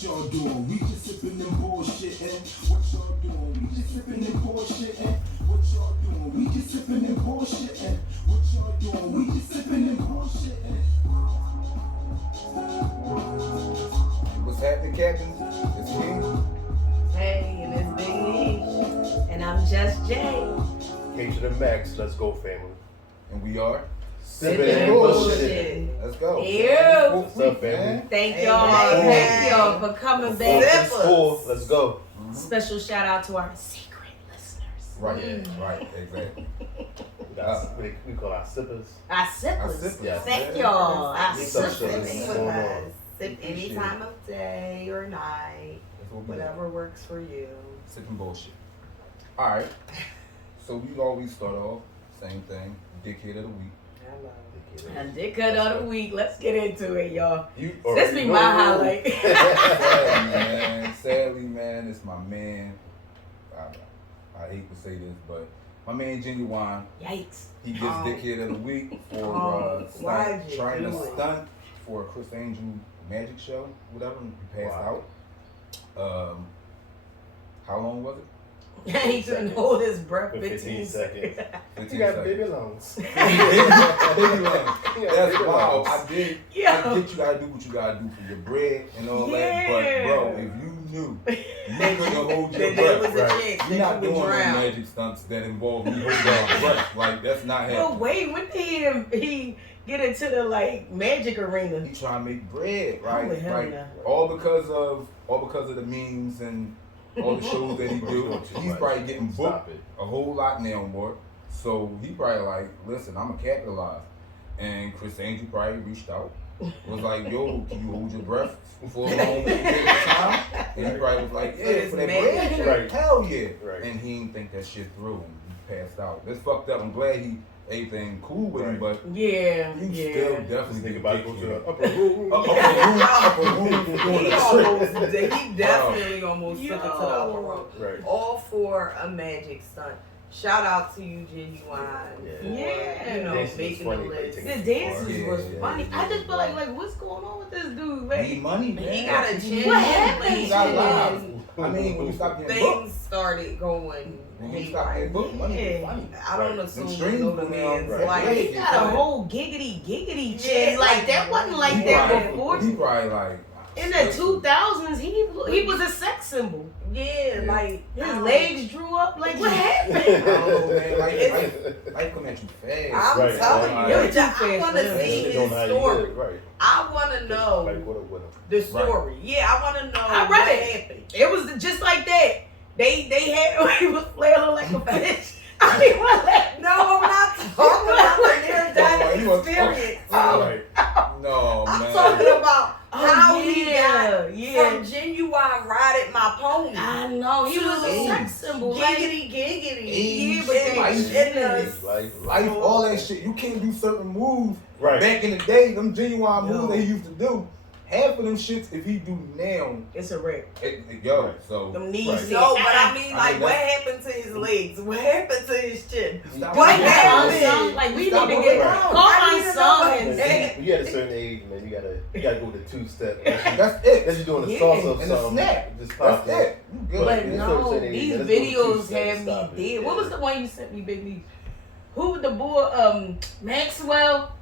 Y'all doing? We just sipping and bullshitting. What y'all doing? We just sipping and bullshitting. What y'all doing? We just sipping and bullshitting. What y'all doing? We just sipping and bullshitting. What's happening, Captain? It's me. Hey, and it's Big E. And I'm Just Jay. K to the max. Let's go, family. And we are Sipping and bullshit. Let's go. Ew. What's up, family? Thank y'all. Thank y'all for coming back. Let's go. Special shout out to our secret listeners. Right, exactly. We call our sippers. Our sippers. sippers. Yeah. Thank y'all. Our What's up, sippers. sippers? With going us. on? Sip any time of day or night, That's what we do. whatever works for you. Sipping bullshit. All right. So we always start off same thing. Dickhead of the week. Hello. And dickhead of the week. Let's get into it, y'all. You This be my highlight. Sadly, man, it's my man. I hate to say this, but my man Genuine. Yikes. He gets Oh. dickhead of the week for why'd you trying do to it? stunt for a Chris Angel magic show, whatever. He passed Wow. out. How long was it? He couldn't hold his breath 15 seconds. 15 You got seconds. baby lungs. That's wild. I get you gotta do what you gotta do for your bread and all that, but bro, if you knew you couldn't hold your Then there was breath, a right. chance you're not that you doing would no drown. magic stunts that involve me holding your breath. Like that's not But happening. wait, when did he get into the magic arena? He trying to make bread, right? Holy hell Like no. all because of the memes and all the shows that he do. He's probably getting booked Stop it. a whole lot now more. So he probably like, listen, I'm gonna capitalize. And Chris Angel probably reached out. Was like, yo, can you hold your breath for a long period of time? And he probably was like, yeah, for that bread, Right. hell yeah. Right. And he didn't think that shit through and he passed out. That's fucked up. I'm glad everything cool with him, but Yeah, you yeah. still Just definitely think get about it, go to the dickhead. upper room. Upper room for doing He the trick. definitely almost took it to the upper room. Right. All for a magic stunt. Shout out to you, Genuine, for Yeah. Dancing making is funny, the but list. it The takes dances Yeah, was yeah, funny. yeah, I just feel yeah. like what's going on with this dude? Need Like, money, man. He got a chin. What happened? He got lives. and I mean, when you stop getting booked, things started going when you stop getting booked, money get funny. I don't Right. assume Them you strings know the go man's down, right. life. Right. he got a whole giggity Yeah, chin. Like that wasn't like He that probably- before. He probably like In the 2000s, he was a sex symbol. Yeah, Yeah. like His legs drew up. Like what happened? Oh man, life come at you fast. I'm Right, telling right. you, It was too I fast want for to him. see They don't know how his you do story. it, right. I want to know Like what the story. Yeah, I want to know I read what it. happened. It was just like that. They had he was flailing like a fish. I mean, what? No, I'm not talking about the near Oh, death you was- experience. Right. No I'm man. talking about how Oh, he yeah, got yeah. from Genuine riding my pony. I know he was a sex symbol. Like, Giggity. Age, Yeah, but they- life, Like, all that shit. You can't do certain moves. Right. Back in the day, them genuine Yo. moves that he used to do. Half of them shits, if he do now, it's a wreck. yo, so Them knees. Right. said, No, but I mean, I like, mean, what that's- happened to his legs? What happened to his chin? Stop What working happened? out. Like we Stop need to working get out. call I my need to son know and what- when you at a certain age, man, you gotta go to two-step. That's it. Unless you're doing a Yeah. salsa or And a something, snap. just pop That's it. You good. But Yeah. no, Yeah. these Let's go to videos two-step, had me stop it. dead. What Yeah. was the one you sent me, Big Lee? Who the boy? Maxwell.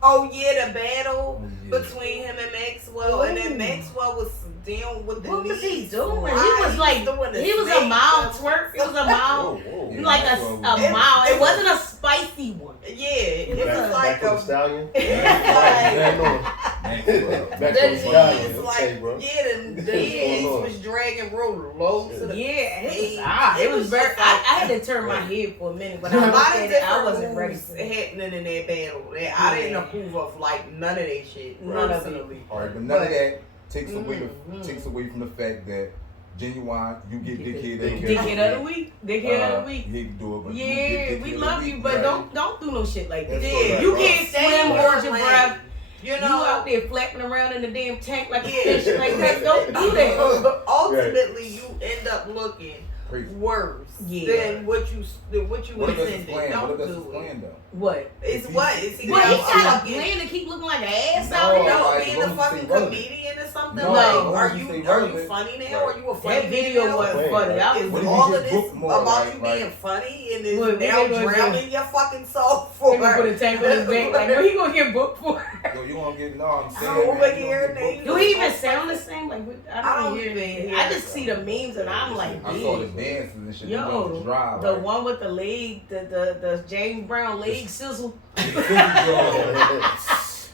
Oh, yeah, the battle Yeah. between him and Maxwell. And then Ooh. Maxwell was down with the What was he knees doing? wide. He was like, doing the he was a snake mild stuff. twerk. It was a mild, Whoa. Yeah. like a Maxwell. mild. It wasn't a spicy one. Yeah, it was Back- like Back from the a... stallion. Maxwell. Back The from the knees, stallion. Okay, like, bro. yeah, the knees Lord. was dragging real low to the Yeah, it stage. was odd. It was very. just I had to turn my head for a minute, but I a looked lot at of it. I different wasn't ready moves for it. happening in that battle. That I didn't Yeah. approve of, like, none of that shit. None of it. personally. All right, but none of that takes away Mhm. takes away from the fact that genuine, you get dickhead of the Dickhead of the week. Dickhead of the week. You hate to do it, but Yeah, you get we dickhead of love the you, week, but right? don't do no shit like this. That's Yeah, right, You right. can't Stay swim, in hold your your breath. lane. You You know, out there flapping around in the damn tank like a Yeah. fish. Like that. Don't do that. ultimately, you end up looking crazy. worse Yeah. than what you What if that's his intended. plan? Don't What if that's his do it. plan though? What? It's If what? he- Is he Well, he not got a fucking- plan to keep looking like an ass No, out here. No, like, being as a long as you fucking stay relevant. comedian or something. No. Like, As long are as you you stay are you relevant. funny now? Right. Are you a funny That video now? wasn't Right. funny. That Is was What if all you of get this booked more, about like- you like- being funny and is Look, now we gonna drowning your fucking soul He for gonna put a tank on his back. Like, what he gonna get booked for? Yo, you gonna get, no, I'm saying. Over man, you here, gonna get they- booked Do for he it. even sound the same? Like, I don't hear even it. hear I it. just see the memes and I'm like, I saw the dude. dances and shit. Yo, Yo, dry, the right? one with the leg, the James Brown leg sizzle.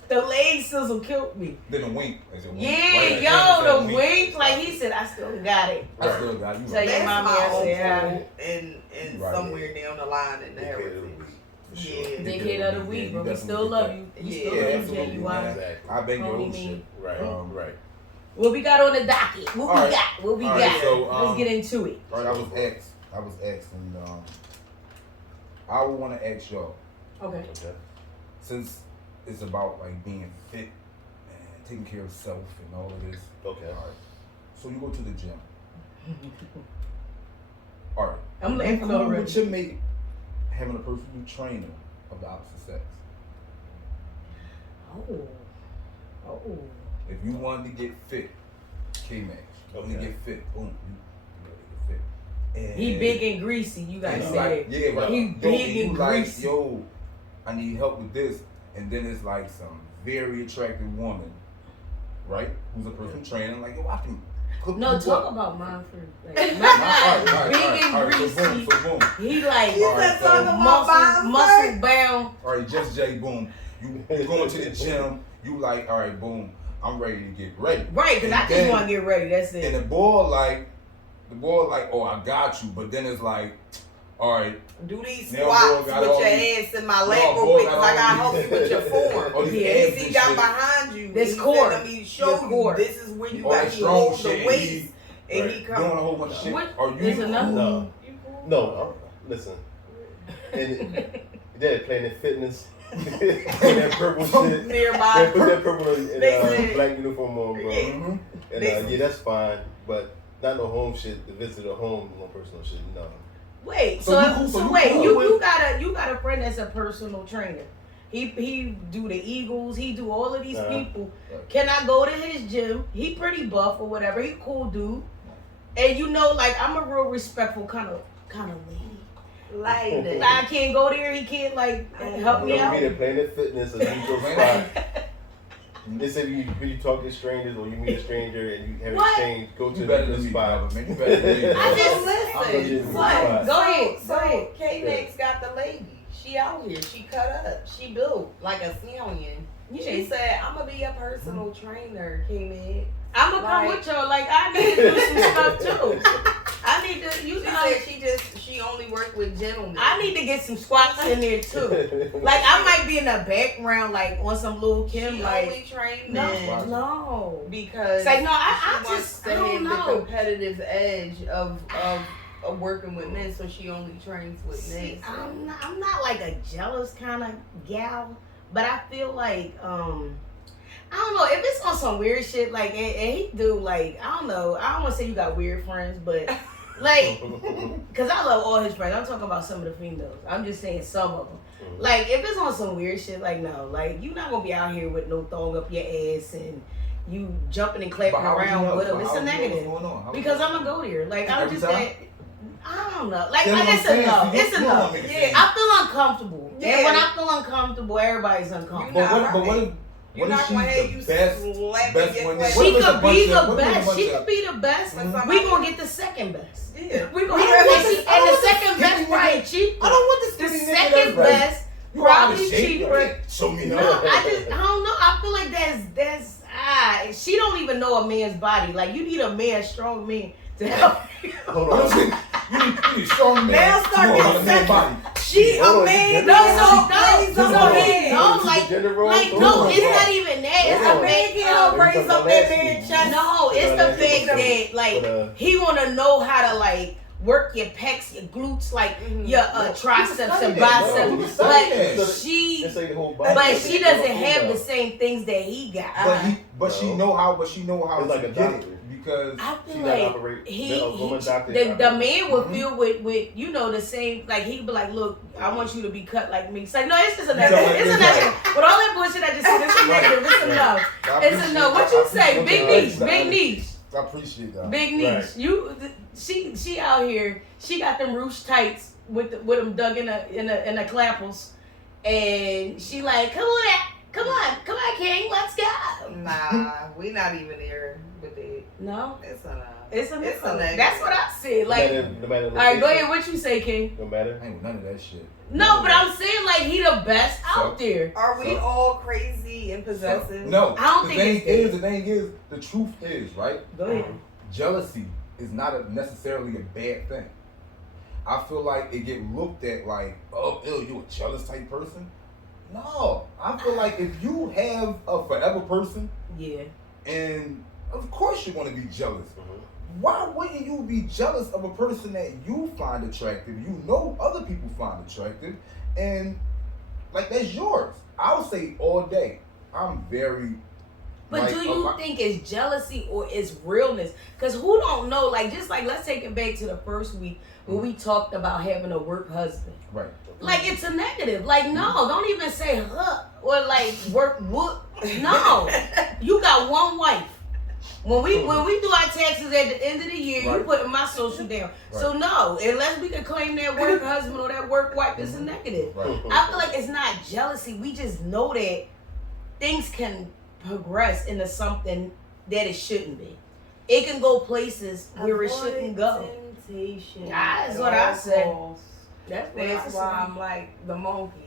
The leg sizzle killed me. Then the wink. As it went. Yeah, Right, yo, that the wink. Like he said, I still got it. I still got you. Tell Right. your That's mommy my I said uncle and Right. somewhere down the line in the Dickhead of the heritage. week, for Yeah. sure. Dickhead of the week, but we still love you. We Yeah, still love you, absolutely, Genuine. man. Exactly. I bang your Homie old me. shit. Right, Right. What we got on the docket? What we Alright. got? What we Alright, got? so, Let's get into it. All right, I was asked, and I would want to ask y'all, Okay. Okay. since it's about like being fit and taking care of self and all of this. Okay. All right. So you go to the gym. All right. I'm You laughing cool already. with your mate having a personal trainer of the opposite sex. Oh. If you wanted to get fit, K-Max, you want to Okay. get fit, boom, you ready to get fit. And He big and greasy. You gotta and say like, it. yeah, right. He Yo, big you and like, greasy. yo, I need help with this, and then it's like some very attractive woman, right? Who's a personal trainer, like, yo, I can cook No, you talk up. about mine first. Like, All my right, guy, big and so greasy. boom. He like He Alright, said so talk about mine muscle first. bound. All right, just Jay, boom. You going to the gym, you like, all right, boom, I'm ready to get ready. Right, because I And just then- want to get ready. That's And it. the boy like, oh, I got you, but then it's like, all right, Do these Now squats boy with got your all these- ass in my lap No, real boy quick got because I all gotta help these- you with your form. all these Yeah, abs He and got shit. behind you. This He core. said, let me Your show core. you. This is where you all got that to strong hold shit, the and weights. And right, he doing a come. whole bunch of shit. What? Are you There's enough. No. You cool? No, listen. And Dad Planet Fitness. That purple shit. Nearby. Yeah, put that purple and They said- black uniform on, bro. Yeah. Mhm. And yeah, that's fine. But not no home shit. The visit at home, no personal shit. No. Wait, So so you cool- so so you wait, cool you with- you got a friend that's a personal trainer. He do the Eagles. He do all of these people. Right. Can I go to his gym? He pretty buff or whatever. He cool dude. And you know, like I'm a real respectful kind of lady. Like I can't go there. He can't like help me You know, out. meet at Planet Fitness, a neutral spot. They say when you talk to strangers or you meet a stranger and you have What? exchange, go to You the better neutral than me, spot. brother, man. You better than me. I just- listen. What? Go ahead. Go ahead. K-Max got the lady. She out here. She cut up. She built like a stallion. She Yeah. said, I'm going to be a personal trainer, K-Max. I'm gonna come Like- with y'all. Like I need to do some stuff too. I need to. You She know. said she only worked with gentlemen. I need to get some squats in there too. Like I might be in the background, like on some little Kim, She like only trained no, men no. because It's like no, she I wants just to I have don't the know. competitive edge of working with men, so she only trains with See, men. So. I'm not like a jealous kind of gal, but I feel like I don't know if it's on some weird shit. Like and he do like I don't know. I don't want to say you got weird friends, but. Like, cause I love all his friends. I'm talking about some of the females. I'm just saying some of them. Like, if it's on some weird shit, like no, like you not gonna be out here with no thong up your ass and you jumping and clapping But how would you around know? with him. But It's how a would you know what's negative going on? How would because you I'm know? gonna go there. Like I'm Every just time? that. I don't know. Like That's what I'm it's saying. enough. See, It's you don't enough. make it Yeah. sense. I feel uncomfortable, Yeah. and when I feel uncomfortable, everybody's uncomfortable. But what if You're what if not she's gonna have you the best slapping your one? flesh. What She if it's a could bunch be of- the what if it's a best. bunch She of- could be the best. Mhm. We gonna get the second best. Yeah. We gonna I get don't want and this- I the don't want this second best skinny probably nigga. cheaper. I don't want this The skinny nigga second that's right. best You out of probably shape, cheaper. right? Show me No, now. I don't know. I feel like that's she don't even know a man's body. Like you need a man, a strong man to help you. Hold What I'm on. saying, you need a strong man. Now start to know getting how to man body. She Hold a on, man. you No, gender so role? Raise no, up so a he man. no, Is it like gender role? like Hold no, on, it's bro. not even that. It's Hold a on. man Can't Let me raise talk up about that last man week. chest. No, it's the But, fact that like he wanna know how to like work your pecs, your glutes, like Mhm. your No, triceps study and that, biceps. bro. But Study that. she It's like the whole body. but It's she like doesn't the have whole the same things that he got. But she know how It's to like a get doctor. it because I She feel gotta like operate. he woman doctor the operate. man would Mhm. feel with the same, like he'd be like, look, I want you to be cut like me. It's like, no, it's just a So, negative. like, It's a it's negative. With all that bullshit I just said, it's a negative. It's a no. I It's a appreciate no. What that. you I say? appreciate Big that. niche. Big niche. I appreciate that. Big niche. Right. You she out here, she got them ruche tights with them dug in the clappers. And she like, come on, King, let's go. Nah, we not even there with it. No, It's a no. it's a It's a no. negative. That's what I said. Like, No matter all right, go ahead. What you say, King? No matter. I ain't with none of that shit. No, but I'm saying like he the best out there. Are we So- all crazy and possessive? No. I don't the think thing it's the thing is, the truth is, right? Go ahead. Jealousy is not necessarily a bad thing. I feel like it get looked at like, oh, ew, you a jealous type person. No, I feel like if you have a forever person, Yeah. and of course you want to be jealous. Mhm. Why wouldn't you be jealous of a person that you find attractive? You know other people find attractive, and like that's yours. I would say all day. I'm very. But like, do you think it's jealousy or it's realness? Because who don't know? Like, just like, let's take it back to the first week when we talked about having a work husband. right? Like, it's a negative. Like, no, don't even say huh or like work whoop. No, you got one wife. When we do our taxes at the end of the year, you Right. putting my social down. Right. So no, unless we can claim that work husband or that work wife, it's a negative. Right. I feel like it's not jealousy. We just know that things can progress into something that it shouldn't be. It can go places where it shouldn't go. Temptation. That's what I say. That's That's why I'm like the monkey.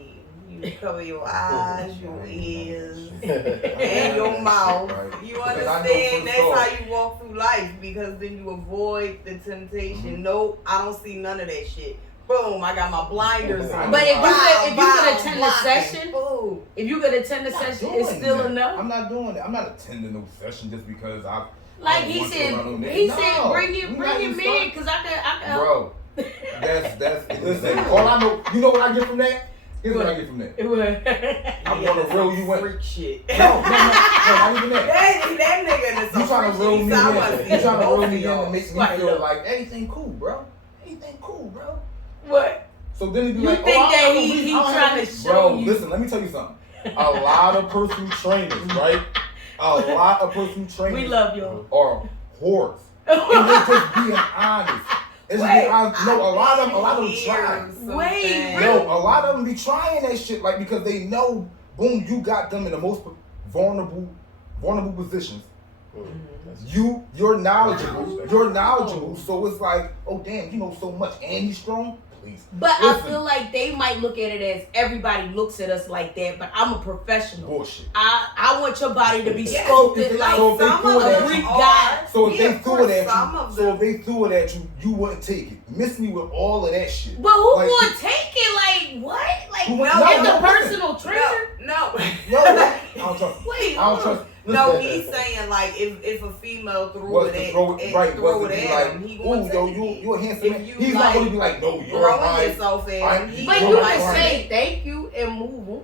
You cover your eyes, your ears, And and your mouth. Right. You Because I know understand? for That's sure. how you walk through life because then you avoid the temptation. Nope, I don't see none of that shit. Boom, I got my blinders on. But if you Bow, could bow, attend the blocking. session, Boom. if you could attend the I'm not session, doing it's still that. a no. I'm not doing that. I'm not attending no session just because I. Like I he want to said, run on that. he No, said, bring we your not man even start- because I can help. Bro, that's listen. All I know, you know what I get from that? Here's what I get from that. It was. I'm gonna reel you in. Freak shit. No, not even that. That nigga is You trying to reel me in? I wanna see You trying to both reel me of in y'all. to make me Swipe feel up. like everything cool, bro. Everything cool, bro. What? So then he be You like, think oh, I that don't have he no reason. I don't trying have to no- show Bro, you? listen, let me tell you something. A lot of personal trainers, right? A lot of personal trainers We love you. are whores. And they're just being honest. It's just being honest. No, a lot of them try. Wait, No, a lot of them be trying that shit, like, because they know, boom, you got them in the most vulnerable positions. You're knowledgeable, so it's like, oh damn, he knows so much and he's strong. Please. But Listen. I feel like they might look at it as everybody looks at us like that, but I'm a professional. Bullshit. I want your body to be Yes. sculpted like So if they Some threw of it at them you- Greek are. god. So if Yeah, they of threw course, it some at of you, so them. if they threw it at you, you wouldn't take it. Miss me with all of that shit. But who Like, gonna take it? Like what? Like Who- no, no, it's no, a personal trainer. No. No, I don't trust. Wait, I don't trust. No, listen. he's saying like if a female threw Was it to at, throw it right, throw was it to be at like, him, he ooh, gonna yo, take you a handsome man. If you He's not like gonna be like, no, you're throwing right. yourself at I- him. He But You're you gonna can right. say thank you and move on.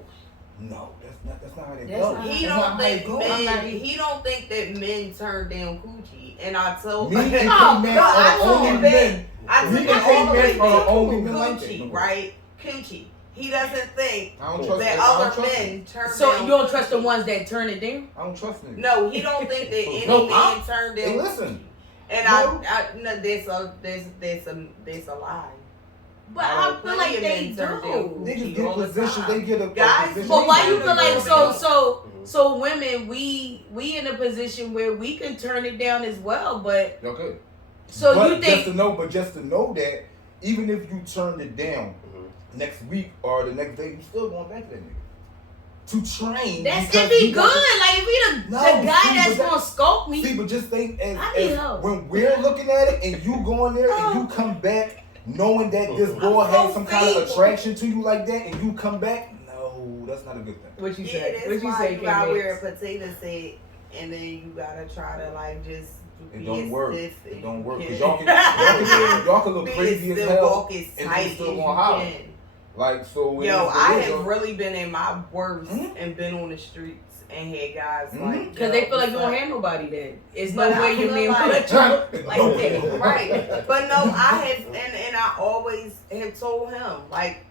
No, that's not how they That's go. not- He That's don't not how they think go. he don't think that men turn down coochie. And I told Me and no, K-Man I are told only him men. I Me took and him all the way K-Man are to only men like that. coochie, right? Coochie. He doesn't think I don't trust that I don't other trust men him. turn So down you don't trust the coochie. ones that turn it down? I don't trust him. No, he don't think that any No, man turned down Hey, coochie. listen. And No. no, that's a lie. But I feel like they Plenty of men turn do. down They just coochie get all the positions. time. They get a Guys, position. But why you They feel like don't. so women we in a position where we can turn it down as well, but Okay. so but you think just to know that even if you turned it down next week or the next day, you still going back to that nigga to train. that's because it be he good? got Like if we the No, guy see, that's but that- gonna sculpt me. See, but just think I need as help. when we're looking at it and you go in there and you come back knowing that this boy has some kind of attraction to you like that and you come back, no, that's not a good thing. What you Yeah, say? that's What you why say, you gotta K-Max? wear a potato set, and then you gotta try to like just. It be don't as work. stiff It as don't you work. can. Cause y'all can look Be crazy as still hell. walk as and tight you as still you gonna holler. can. Like so. Yo, it's I the have real- really been in my worst Mhm. and been on the streets and had guys like Because they feel like you don't have nobody then. It's no But I way your feel man will like- let you look like that. right. But no, I have, and I always have told him, like,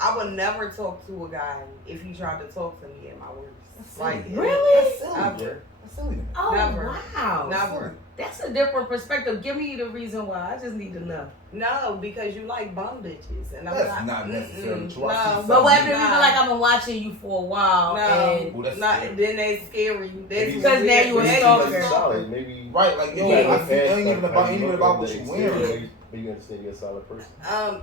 I would never talk to a guy if he tried to talk to me at my worst. Like, Really? That's silly. Ever. That's silly. Oh, Never. wow. Never. That's a different perspective. Give me the reason why. I just need to know. No, because you like bum bitches, and I'm That's not necessarily true. I see No, But what if Nah. you feel like I've been watching you for a while No, and Well, that's not, scary. then they scary. That's Because now you a weird. stalker. Solid. Maybe. Right, like yo, Yeah. I see, it ain't even about what you wearing. Maybe you understand you're a solid person.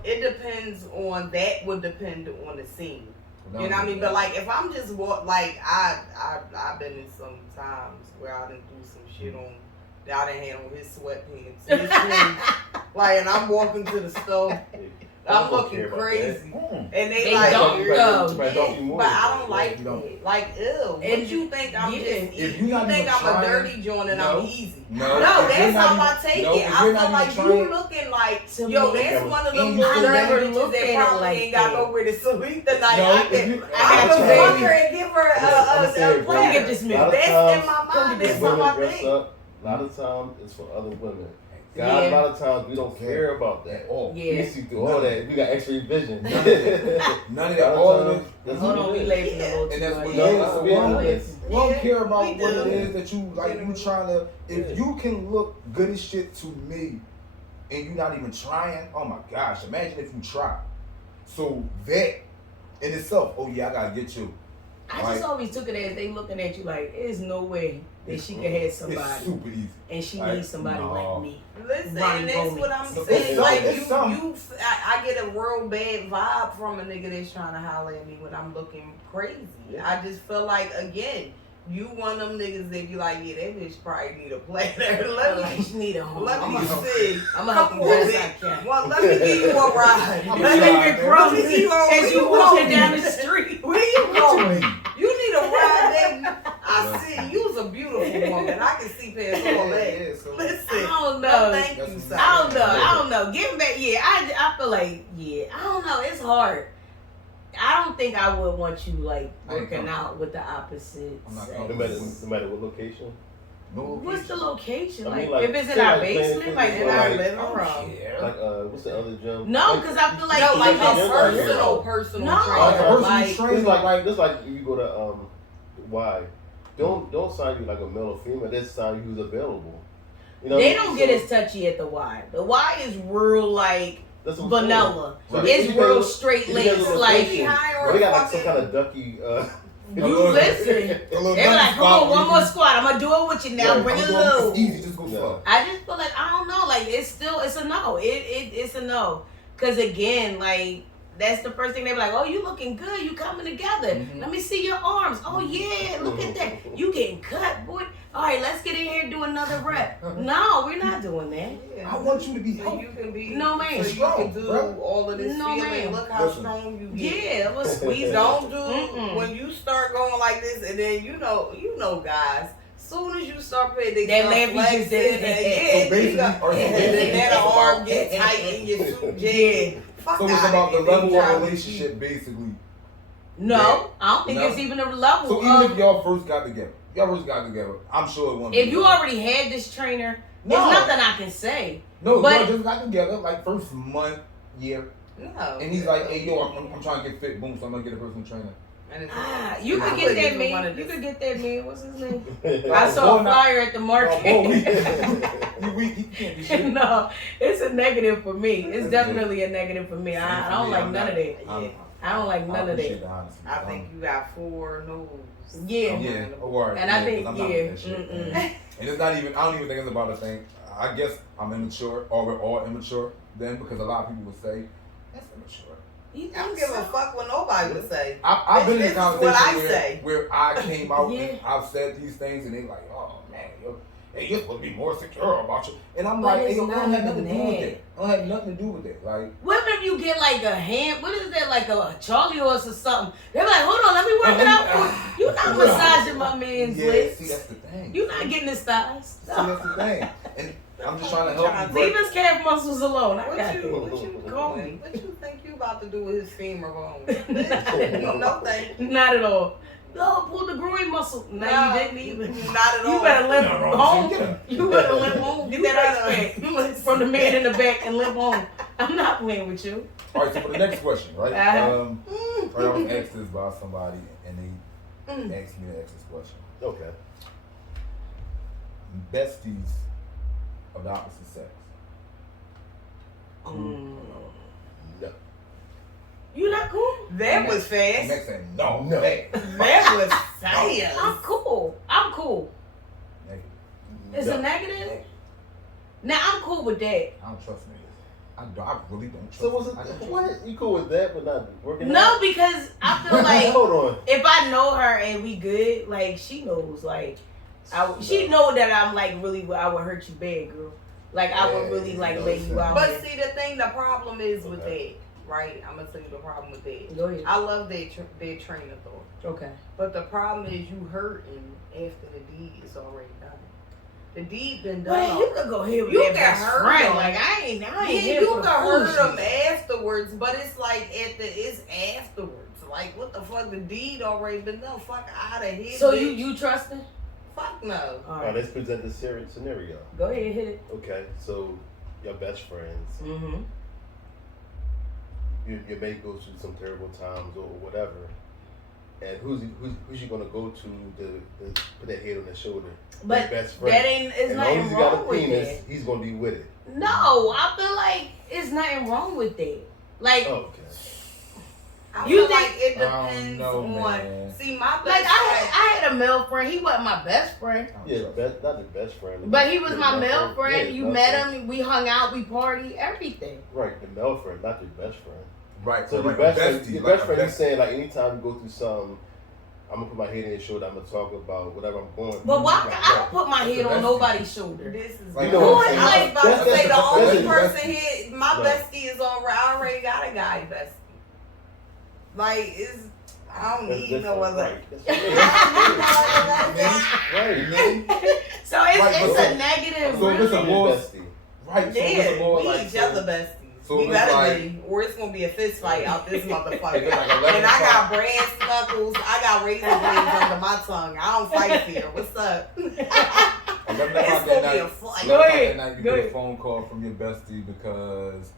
It depends on that. Would depend on the scene. You know what I mean? But like, if I'm just like I've been in some times where I done do some shit on. I done had on his sweatpants, his shoes, like, and I'm walking to the store. I'm looking crazy, and They like, don't "You're- though. yeah, but I don't like You don't. it. Like, ew. And What you think I'm yeah. just? If You you're not think even I'm a trying- dirty joint and No. I'm easy? No, No, if that's you're not how even- I take no, it. if I you're feel not like even you trying- looking like, To yo, me, that's one of them and little you still dirty never bitches looked that at it probably like ain't got that. nowhere to sleep tonight. No, I if can, you- I got can you, fuck baby. her and give her I'm saying, a bro, Look at plan. this a man. lot of That's times, in my mind. That's women how I dress think. up. A lot of times it's for other women. Guys, Yeah. a lot of times we don't care about that. At all. Yeah. We see through all that. We got X-ray vision. None of that. All of it. That's Hold what on, it we is. laughing a little And too that's much. what No, it is. that's So what we it don't, is. we don't Yeah, care about we what it do. is that you like. You trying to, if you can look good as shit to me, and you not even trying. Oh my gosh! Imagine if you try. So that in itself, oh yeah, I gotta get you. I Like- just always took it as they looking at you like, there's no way that she could have It's somebody super easy. and she Like, needs somebody no. like me. Listen, Ronnie and that's Goldman. what I'm It's saying. some- Like it's some. I get a real bad vibe from a nigga that's trying to holler at me when I'm looking crazy. I just feel like, again, you one of them niggas that be like, yeah, that bitch probably need a planner. Like, she need a home. Let me I'm see. gonna help Come you on, best I bitch. can. Well, let me give you a ride. I'm Let me sorry, get man. grown Where you going? as Where you you walking going? down the street. Where you going? What You need a ride, baby. I see you's a beautiful woman. I can see past all that. Yeah, so- Listen, I don't no, know. thank That's you, what son. I don't know. Getting back, yeah, I feel like, yeah, I don't know. It's hard. I don't think I would want you like working out with the opposite I'm not sex. No matter what location. No What's the location? I Like, mean, like, if it's in say, our like, basement, playing like football, in our like- living I room. don't care. Like what's the other gym? No, Like, because I feel like No, like even- a personal No. trainer. Like, Like, trainer. It's like just like if you go to why don't sign you like a male or female. They sign you who's available. You know They what I don't mean? get So as touchy at the Y. The Y is real like that's what I'm saying. vanilla. Right. It's Because- real straight because laced. of the Like They be location. hiring They got like some fucking- kind of ducky. you listen. They're like, come on, one more squat. I'm gonna do it with you now. Right, Bring it It's low. easy, just go Yeah. fuck. I just feel like I don't know. Like it's a no. It's a no. Cause again, like that's the first thing they be like, oh, you looking good. You coming together. Mhm. Let me see your arms. Oh yeah, look at that. You getting cut, boy. All right, let's get in here and do another rep. No, we're not doing that. Yeah. I want you to be So healthy. you can be No, man. So you Strong, can do bro. all of this No, feeling. man. Look how Listen. strong you get. Yeah, let's squeeze Don't do Mm-mm. when you start going like this, and then you know, guys. Soon as you start putting they That start lamp you flexing, just did. and So yeah, basically, you got, or so and basically then that it's arm about- get tight in your suit Yeah. jacket. Fuck So it's outta about the here. They level trying of to relationship, basically. No, I don't think No. it's even a level. So even if y'all first got together, I'm sure it won't. if you already had this trainer, No. there's nothing I can say. no, but- y'all just got together like first month, year, keep- No. and he's like, hey yo, I'm trying to get fit, boom, so I'm gonna get a personal trainer. And it's You I could get wouldn't that even wanna man. You dis- could get that man. What's his name? Oh, I saw boy, a now- flyer at the market. Oh, boy, he can't be shit. No, it's a negative for me. It's That's definitely a negative for me. Same I for don't me, like I'm none not- of that. I'm- I don't like none of appreciate that. the honesty. I think you got 4 no's. Yeah. Yeah, oh, all right. And I yeah, think, 'cause I'm not yeah, with that shit, mm-mm. man. And it's not even, I don't even think it's about a thing. I guess I'm immature, or we're all immature then, because a lot of people would say, that's immature. You I don't think give a so? fuck what nobody would say. I've been in This a is what conversation I say. where I came out Yeah. and I've said these things, and they like, oh man, you're supposed to be more secure about you. And I'm But like, it's hey, yo, I not don't have nothing even to do with that. that. I don't have nothing to do with that. Like, What if you get like a hand? What is that, like a Charlie horse or something? They're like, hold on, let me work it out for you. You're not massaging my man's yeah, lips. see, that's the thing. You're not getting his thighs. See, that's the thing. And I'm just trying to help you Leave break. his calf muscles alone. I What got you you. Call me. What you think you about to do with his femur bone? No, thank you. Not at all. Oh, pull the groin muscle. No, Nah, you didn't even. Not at all. You better limp Nothing wrong with home. you. Get up. You better limp home. Get You that better- ice pack from the man in the back and limp home. I'm not playing with you. All right, so for the next question, right? Uh-huh. I was asked this by somebody, and they asked me to ask this question. Okay. Besties of the opposite sex. Mm. No. You not cool? That was And fast. next said, no. No. Hey. That was fast. I'm cool. I'm cool. Negative. It's a negative? Now, I'm cool with that. I don't trust niggas. I really don't trust So was I don't it trust what? You cool with that, but not working? No, out? because I feel like Hold on. if I know her and we good, like, she knows, like, she know that I'm, like, really, I would hurt you bad, girl. Like, I would really, like, lay you out. But see, the thing, the problem is with that, right? I'm gonna tell you the problem with that. Go ahead. I love their trainer though, Okay. but the problem is you hurting after the deed is already done. The deed been done. Well, you could go ahead with You that can best hurt friend. them. Like, I ain't Yeah, here you for the can hurt them foolishness. afterwards, but it's like it's afterwards. Like what the fuck? The deed already been done. Fuck out of here. So bitch. you trust her? Fuck no. All All right. right, let's present the serious scenario. Go ahead, hit it. Okay, so your best friends, Mm-hmm. you may go through some terrible times or whatever, and who's you gonna go to put that head on their shoulder? But Your best friend. that ain't, it's As long as nothing he got wrong a with penis, that. he's gonna be with it. No, I feel like it's nothing wrong with that. Like, Oh, okay. I You feel think- like it I don't depends know, on. man. See, my best like friend. I had a male friend. He wasn't my best friend, I don't Yeah, trust not the best friend. but he was Yeah, my the male friend. Yeah, You male met friend. him. We hung out. We partied. Everything. Right, the male friend, not your best friend. Right. So So the like best a friend, bestie, your like best a friend, he's bestie. saying like anytime you go through something, I'm gonna put my head in your shoulder. I'm gonna talk about whatever I'm going through. But why? Like, I don't put my That's head the on bestie. nobody's shoulder. This is Like, You know what I I'm was saying? about to That's say the the only bestie. person here, my Right. bestie is already. I already got a guy bestie. Like it's, I don't That's need no different, other. right. That's what it is. Right. You know? So it's, Right, it's but a negative. so if it's a really. more- Bestie. Right. So it's Yeah, more we like each other besties. so we it's better like- be, or it's gonna be a fist fight out this motherfucker. If it's like 11 And I got o'clock. brass knuckles. I got razor blades under my tongue. I don't fight fear. What's up? 11 It's o'clock gonna that be a night. fight. 11 Go o'clock ahead, that night, you go get a ahead. phone call from your bestie because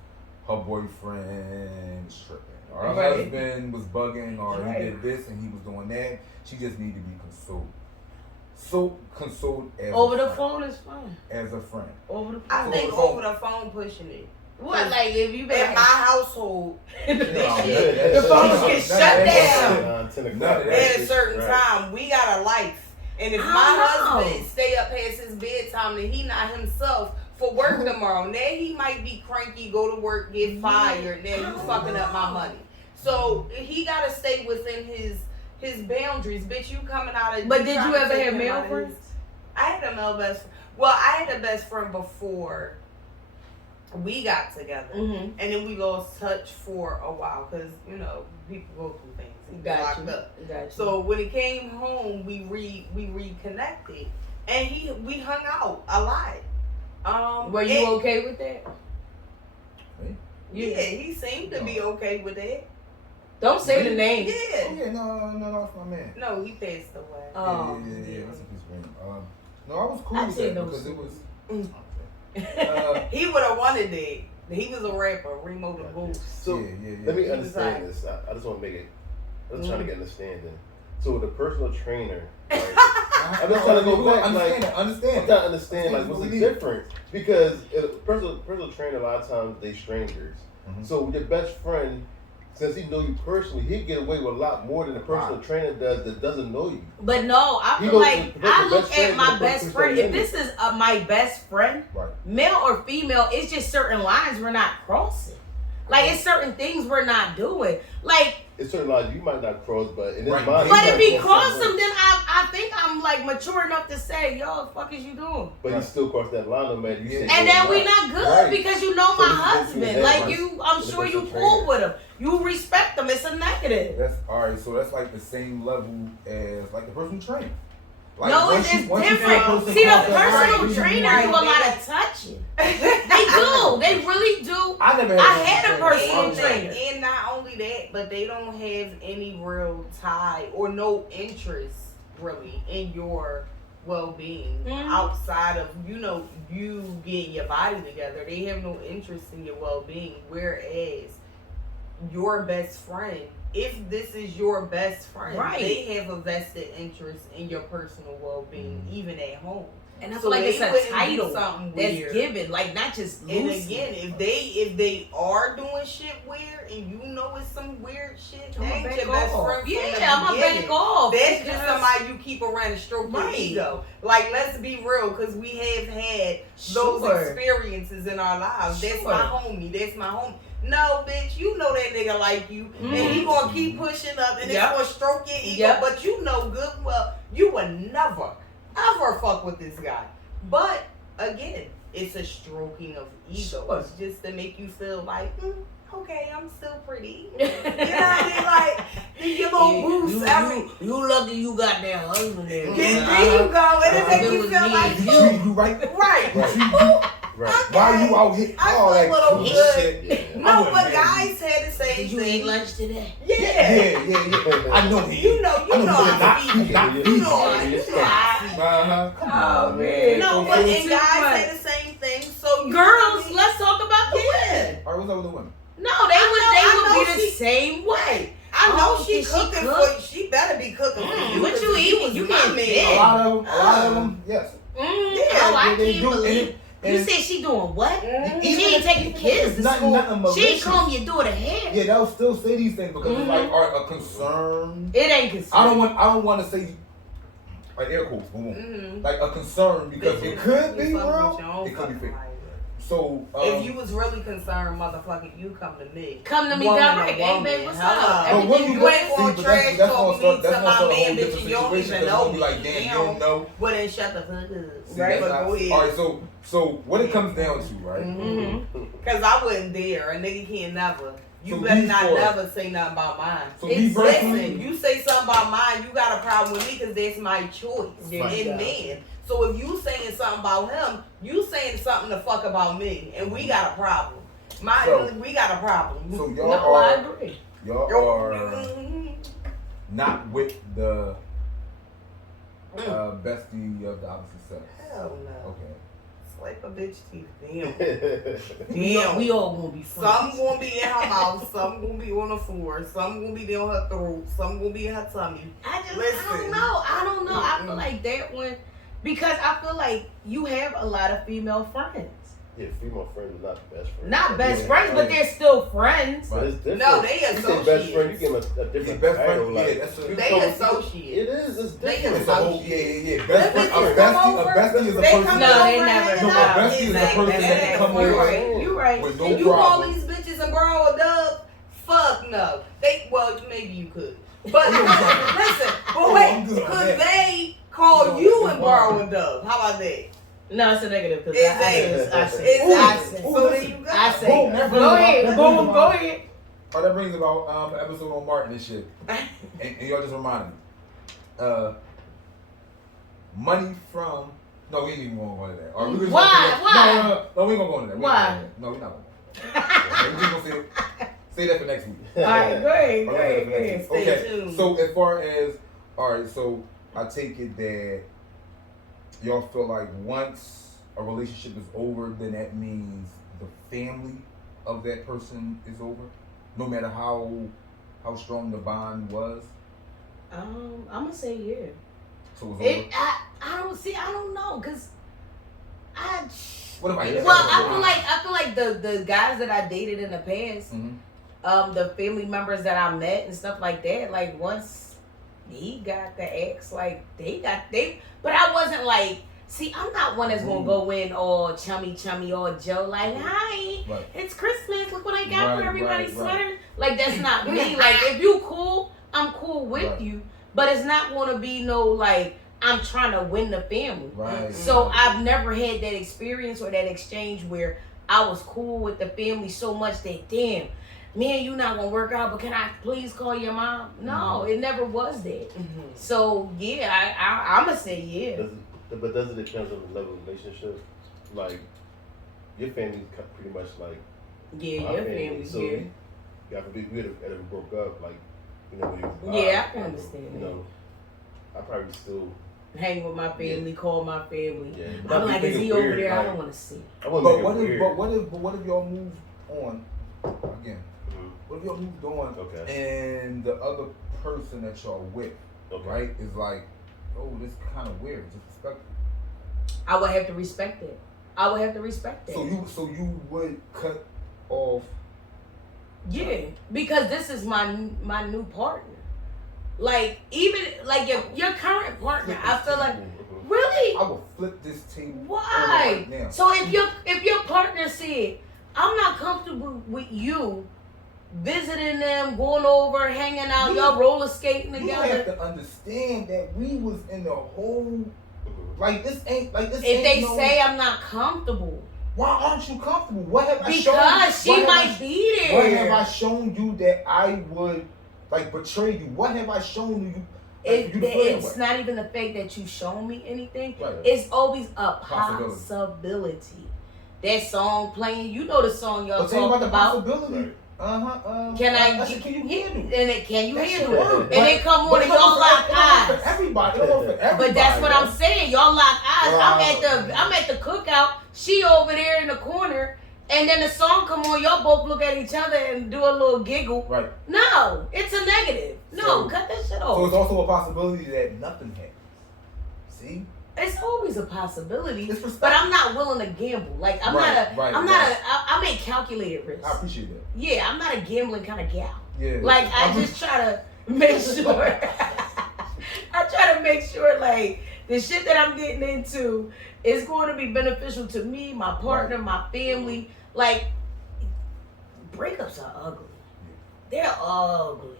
her boyfriend is tripping, or her Right. husband was bugging, or Right. he did this and he was doing that. She just need to be consoled. So consoled as Over a the friend. phone is fine. As a friend. Over the phone. I think Over the phone. over the phone pushing it. What? Like if you In been my household, Yeah, the yeah, phones yeah. get None shut of that down. shit. 10 o'clock. None of that at a shit. certain Right. time, we got a life. And if I my know. husband stay up past his bedtime and he not himself for work tomorrow, now he might be cranky, go to work, get fired, now you fucking up my money. So he gotta stay within his boundaries. Bitch, you coming out of But did trying you to ever take have him male out of his- friends? I had a male best friend. Well, I had a best friend before we got together. Mm-hmm. And then we lost touch for a while because, you know, people go through things. He was Got locked you. up. Got you. So when he came home, we reconnected, and we hung out a lot. were you okay with that? Me? Yeah, he seemed to be okay with it. Don't say the Me? name. Oh Yeah. yeah, no, it's my man. No, he passed away. Oh. Yeah. That's a piece of ring. No, I was cool I with said that no because it shit. was. He would have wanted it. He was a rapper, Remo the Goose. So yeah. let me He was understand like- this. I just want to make it. I'm just trying to Mm. get understanding. So the personal trainer, like, I'm just trying to go back, Understand like, it. I'm Understand. trying to understand like what's What the we need. difference because a personal trainer a lot of times they strangers. Mhm. So with your best friend, since he know you personally, he get away with a lot more than a personal Right. trainer does that doesn't know you. But no, I He feel knows like the I best look friend at my and the best person friend. who's If this is my best friend, Right. male or female, it's just certain lines we're not crossing. Like it's certain things we're not doing. Like, It's certain lines you might not cross, but in his Right. mind, but he if might he cross somewhere. them, then I think I'm like mature enough to say, yo, the fuck is you doing? But he still crossed that line, no matter you Yeah. say And you're then we not. not good Right. because you know So my this is husband. between Like that you, I'm person sure you and cool trainer. with him. You respect him. It's a negative. That's all right. So that's like the same level as like the personal trainer. Like No, once it's you- once you different. feel a person See, the cross that line, personal you- trainer Right, do a lot they of touching. They do. They really do. I never had a personal And, trainer. and not only that, but they don't have any real tie or no interest really in your well-being outside of you getting your body together. They have no interest in your well-being, whereas your best friend, if this is your best friend, Right. they have a vested interest in your personal well-being, even at home. And I So feel like they it's a wouldn't do title something that's weird. given, like not just And loosely. again, if they are doing shit weird and you know it's some weird shit, that I'ma ain't back your best off. friend from Yeah, the I'm gonna beginning. back off. That's just because- somebody you keep around to stroke your Right. ego. Like, let's be real, because we have had those Sure. experiences in our lives. That's Sure. my homie. That's my homie. No, bitch, you know that nigga like you, and he gonna keep pushing up, and Yep. it's gonna stroke your ego. Yep. But you know good well you would never, ever fuck with this guy. But again, it's a stroking of ego. Sure. It's just to make you feel like, okay, I'm still pretty. You know what I mean? Like, your little boost every. You lucky you got that husband there. There you go, and it make It you was feel me. like He treated you right. right. Right. Why you out here? I all feel that a little cool good. shit. Yeah. No, wouldn't but marry guys had the same Did you eat thing. lunch today? Yeah. Yeah. I know he. You know I know I he speak. not You vegan. know I Uh-huh. Oh man. No, but and guys say the same thing. So you Girls, know, let's talk about the women. All right, what's up with the women? No, they I would know be the she- same way. I know Oh, she did she cooking cook? for. She better be cooking for you. What 'cause you if eating? was You my getting man. fed. A lot of them, yes. Oh, Yeah, I they can't do. believe. And You said she doing what? Mhm. She ain't taking the kids to Nothing- school. nothing She ain't malicious. comb your daughter hair. Yeah, they'll still say these things because it's like Mhm. are a concern. It ain't concerned. I don't want to say like air quotes, boom, boom. Mhm. Like a concern because it could be You fucking real, with your own it could be fucking fake. life. So If you was really concerned, motherfucker, you come to me. Come to me Woman direct. to Hey, woman. babe, what's Hello. up? But when Everything You good? ain't gonna but trash that's talk gonna me start to that's gonna my start a man, whole bitch, different and you don't situation even because know you'll be like, me. damn, you Damn. don't know. Well, then shut the fuck up. See, Right? that's But not- go ahead. all right, so what it comes down to, right? Mm-hmm. Cause I wouldn't dare. A nigga can't never. You So better these not four- never say nothing about mine. So me It's- personally, Listen, you say something about mine, you got a problem with me because that's my choice. There you And go. man. So if you saying something about him, you saying something to fuck about me, and we got a problem. We got a problem. so No, y'all I are agree. y'all are not with the bestie of the opposite sex. Hell no. Okay. Swipe a bitch teeth. Damn. We all gonna be friends. Some gonna be in her mouth, some gonna be on the floor, some gonna be down her throat, some gonna be in her tummy. I don't Listen. know. I don't know. I feel Mm-mm. like that one because I feel like you have a lot of female friends. Yeah, female friends are not best friends. Not best Yeah, friends, but right. they're still friends. But it's different. No, they You say best associates. friend, you give them a Yeah, different best title. friend. Like, Yeah, that's a. you They come- associate. It is. It's They different. It's a whole, associate. yeah. Best friend, Them a bitches bestie, come a over, bestie is a they person. come No, over they and never. hang No, out. a bestie is a Exactly. person that come You're over right. You right. with no And you call problem. these bitches and borrow a dub? Fuck no. Well, maybe you could. But listen, but wait, I'm good on could that. they call you and borrow a dub? How about that? No, it's a negative because Exactly. I say. Exactly. Ooh, So there listen. you go. I say. Boom, that brings Go about- ahead. that Boom. brings Go about- ahead. Oh, that brings about an episode on Martin and shit. And y'all just reminded me. Money from. No, we ain't even gonna go into that. All right, we just Why? gonna say that. Why? No, we ain't gonna go into that. We ain't Why? gonna go into that. No, we're not gonna. We just gonna say that for next week. All right, go ahead. Go All right, ahead. for Go next ahead. week. Stay Okay, tuned. so as far as so I take it that y'all feel like once a relationship is over, then that means the family of that person is over, no matter how strong the bond was. I'm gonna say yeah. So it's It. over. I don't know, cause I. What if I? Well, I feel like the guys that I dated in the past, Mhm. the family members that I met and stuff like that, like once he got the ex, like but I wasn't like, see, I'm not one that's gonna go in all chummy, all Joe, like, hi, Right. it's Christmas, look what I got for Right, everybody's right, right. sweater. Like, that's not me. Like, if you cool, I'm cool with Right. you, but it's not gonna be no, like, I'm trying to win the family. Right. So I've never had that experience or that exchange where I was cool with the family so much that, damn, me and you not gonna work out, but can I please call your mom? No, it never was that. So yeah, I'm gonna say yeah. But does it depend on the level of relationship? Like, your family's pretty much like Yeah, my your family. family's So, here. God forbid we ever broke up, like, you know, when you was alive, Yeah, I can understand you know, I probably still. Hang with my family, call my family. Yeah, I'm like, is he over there? I like, don't want to see. I But wouldn't what make it if, weird. what if y'all moved on again? Mhm. What if y'all moved on Okay. and the other person that y'all with, Okay. right, is like, oh, this kind of weird, disrespectful. I would have to respect it. I would have to respect that. So you would cut off. Yeah, because this is my new partner. Like even like your current partner, I feel like really. I will flip this table. Why? Over right now. So if your partner said, I'm not comfortable with you visiting them, going over, hanging out, y'all roller skating You together. have to understand that we was in the whole like this ain't like this. If ain't they no, say I'm not comfortable, why aren't you comfortable? What have I shown you? because she What have might be there. What have I shown you that I would like betray you? What have I shown you? Like, for you to feel that It's way? not even the fact that you shown me anything. Right. It's always a Possibility. possibility. That song playing, you know the song y'all But think about talked the about. possibility. Right. Can I? Can you yeah, handle? and it, can you That handle shit it? work. And then come on But and it don't y'all work lock for- it don't work eyes. for everybody. It don't work for everybody. But that's what I'm right? saying. Y'all lock eyes. Wow. I'm at the cookout. She over there in the corner, and then the song come on. Y'all both look at each other and do a little giggle. Right. No, it's a negative. No, So- cut that shit So off. it's also a possibility that nothing happens. See? It's always a possibility, It's respect. but I'm not willing to gamble. Like I'm Right, right, I'm right. I make calculated risks. I appreciate that. Yeah, I'm not a gambling kind of gal. Yeah. Like I just try to make sure. I try to make sure like the shit that I'm getting into is going to be beneficial to me, my partner, my family. Like breakups are ugly. They're ugly.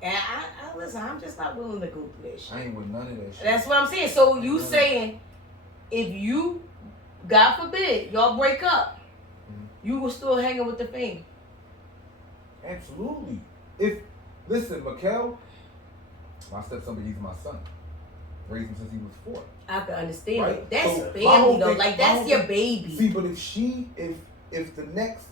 And I listen, I'm just not willing to go through that shit. I ain't with none of that shit. That's what I'm saying. So you saying if you, God forbid, y'all break up, you will still hanging with the fame. Absolutely. Listen, Mikkel, my stepson, but he's my son. Raised him since he was 4. I can understand Right. it. That's So, my family whole though. thing- Like my that's whole your thing- baby. See, but if the next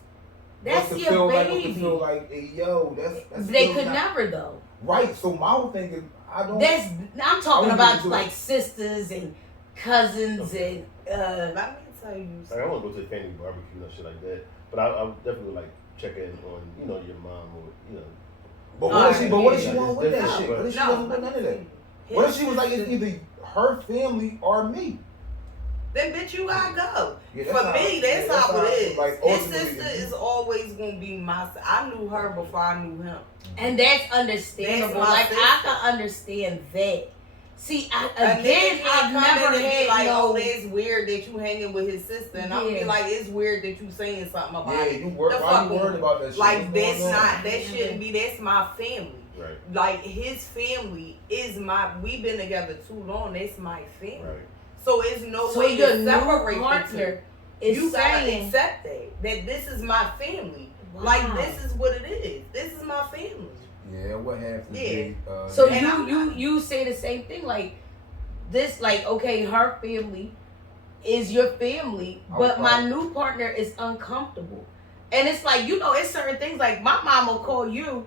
That's was to your feel like baby. feel like, hey, yo, that's They still could not- never though. Right. So my whole thing is I don't. I'm talking I about wouldn't do like it. sisters and cousins and Let me tell you Like, I want to go to the family barbecue and shit like that, but I would definitely like check in on your mom or But All what if she? right, But what if yeah, she wasn't it's with that different, shit? but- What if she No, wasn't with none of that? his What if she was like, it's sister- either her family or me? Then bitch, you gotta go. Yeah, that's For how- me, that's yeah, how it is. like, His ultimately, sister is always gonna be my. I knew her before I knew him. and that's understandable. That's my Like I sister. can understand that. See, And again, I've I've never and be had like, no. oh, that's weird that you hanging with his sister, and I'm be Yeah. like, it's weird that you saying something about Yeah, it. you work. The Why fuck you worried on. about that shit? Like What's that's going on? not. That shouldn't be. That's my family. Right. Like his family is my. We've been together too long. That's my family. Right. So it's no So way your to new separate the two. partner is You gotta saying, accept that this is my family. wow. Like this is what it is. This is my family. Yeah, what have to Yeah. be? So And I'm you say the same thing, like this, like okay, her family is your family, but my new partner is uncomfortable, and it's like it's certain things like my mom would call you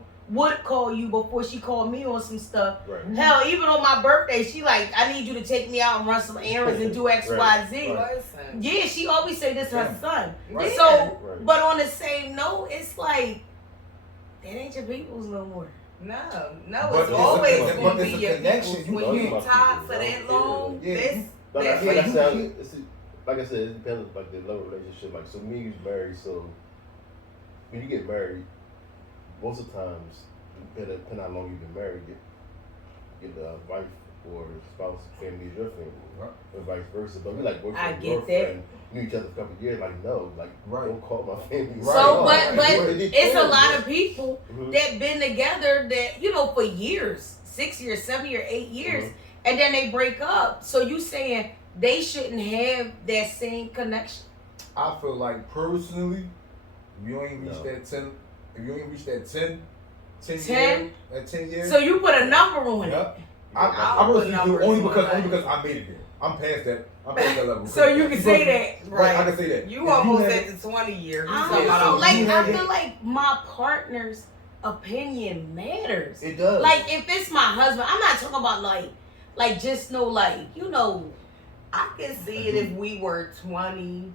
before she called me on some stuff. Right. Hell, even on my birthday, she like, I need you to take me out and run some errands and do X, Right. Y, Z. Right. Listen. Yeah, she always say this her Yeah. son. Right. So, Right. but on the same note, it's like that ain't your people's no more. No, But it's it's always a- gonna but be it's a your connection. people's. You When know you my tied people, for bro. that long, Yeah. this But that's like Yeah, I you said, can't- it depends on like the love relationship. Like, so me, who's married, so when you get married, most of the times, depending on how long you've been married, your wife or spouse family is your family, Right. and vice versa. But we like I boyfriend, get girlfriend, knew each other for a couple of years. Like, no, like, Right. don't call my family. Right. So, Right. but Right. it's a lot of people Mhm. that been together that for years, 6 years, 7 years, 8 years, Mhm. and then they break up. So you saying they shouldn't have that same connection? I feel like personally, if you ain't reached No. that 10, if you ain't reached that 10 10? years, that 10 years. So you put a number on it. Yep. I'll I put really do numbers only on because that. I made it there. I'm past that. I'm past that level. So you can say that. Right, I can say that. You If almost had- at the 20 year. I Yeah, don't know. so Like, you I had feel it. like my partner's opinion matters. It does. Like, if it's my husband, I'm not talking about like just no, like, you know. I can see it if we were 20,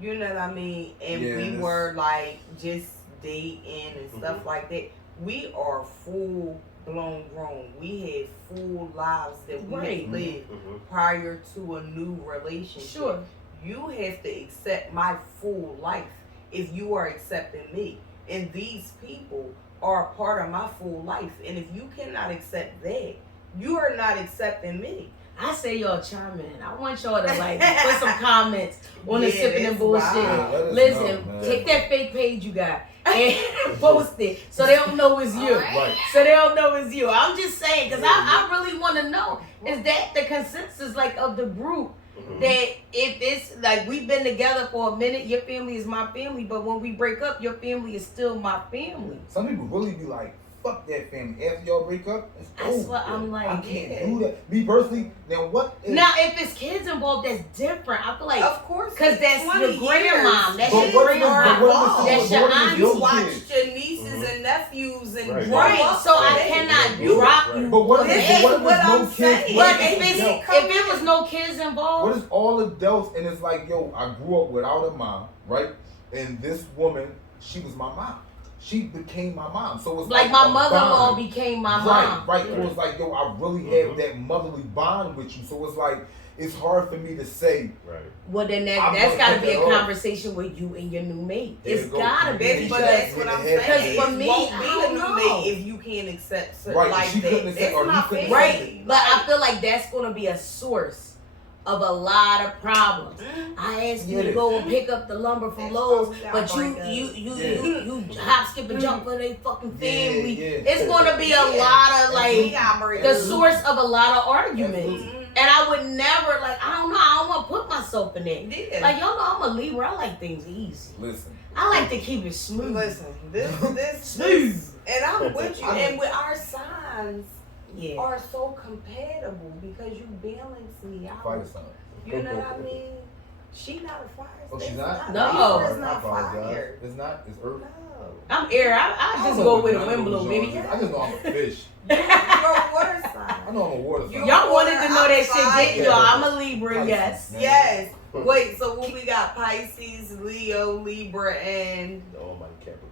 you know what I mean, and we Yes. were like just dating and stuff like that. We are full blown grown. We had full lives that we Right. had lived prior to a new relationship. Sure. You have to accept my full life if you are accepting me. And these people are a part of my full life. And if you cannot accept that, you are not accepting me. I say y'all chime in. I want y'all to like put some comments on the Yeah, sipping and that's bullshit. wild. Let us Listen, know, man. take that fake page you got and post it so they don't know it's you. Right. So they don't know it's you. I'm just saying because I really want to know, is that the consensus like of the group? That if it's like we've been together for a minute, your family is my family, but when we break up, your family is still my family. Some people really be like, fuck that family. After y'all break up, it's That's over. what I'm like. I can't yeah. do that. Me personally, now what if... Now, if it's kids involved, that's different. I feel like Of course, because that's 20 your years. grandmom, that's But your what if it's- grandma, but what if that's it's- your what if it's auntie. your You watched kids? your nieces and nephews and Right. grow Right, up so I with it. cannot You- drop right. you. But what if This it's is what if what it's no I'm kids? saying. But What if it's it's adults? if it was no kids What involved, is all adults and it's like, yo, I grew up without a mom, right? And this woman, she was my mom. She became my mom. So it's like my a mother-in-law bond. became my Right, mom. right. It was like, yo, I really have that motherly bond with you. So it's like, it's hard for me to say, Right. Well, then I'm that's gonna got to cut be a that off. conversation with you and your new mate. There It's you go. got to be That's, but because that's what I'm saying. Because for It me, won't I be don't a new know. mate if you can't accept something Right, like she that. couldn't accept- That's or he not couldn't fair. right, but I feel like that's going to be a source of a lot of problems. I asked you to Yes. go and pick up the lumber from That's Lowe's, why we got but you breakups. you hop, skip, and jump for they fucking family. Yeah. It's gonna be a Yeah. lot of We like got breakups. the source of a lot of arguments. Absolutely. And I would never like I don't know. I don't want to put myself in that. Yeah. Like y'all know I'm a Libra. I like things easy. listen, I like to keep it smooth. Listen, this, Smooth. and I'm with you. And with our signs Yeah. are so compatible because you balance me out. fire sign. You know what I mean? She not a fire. Oh, she's not? No. Libra is I not apologize. fire. It's not. It's Earth. No. I'm air. I don't just know go what with a none wind of blow, those baby. genres is. I just know I'm a fish. You're a water sign. I know I'm a water You- sign. Y'all wanted to know that Fire. shit, didn't y'all? I'm a Libra, Pisces, yes. man. Yes. Wait, so when we got Pisces, Leo, Libra, and All my Capricorn.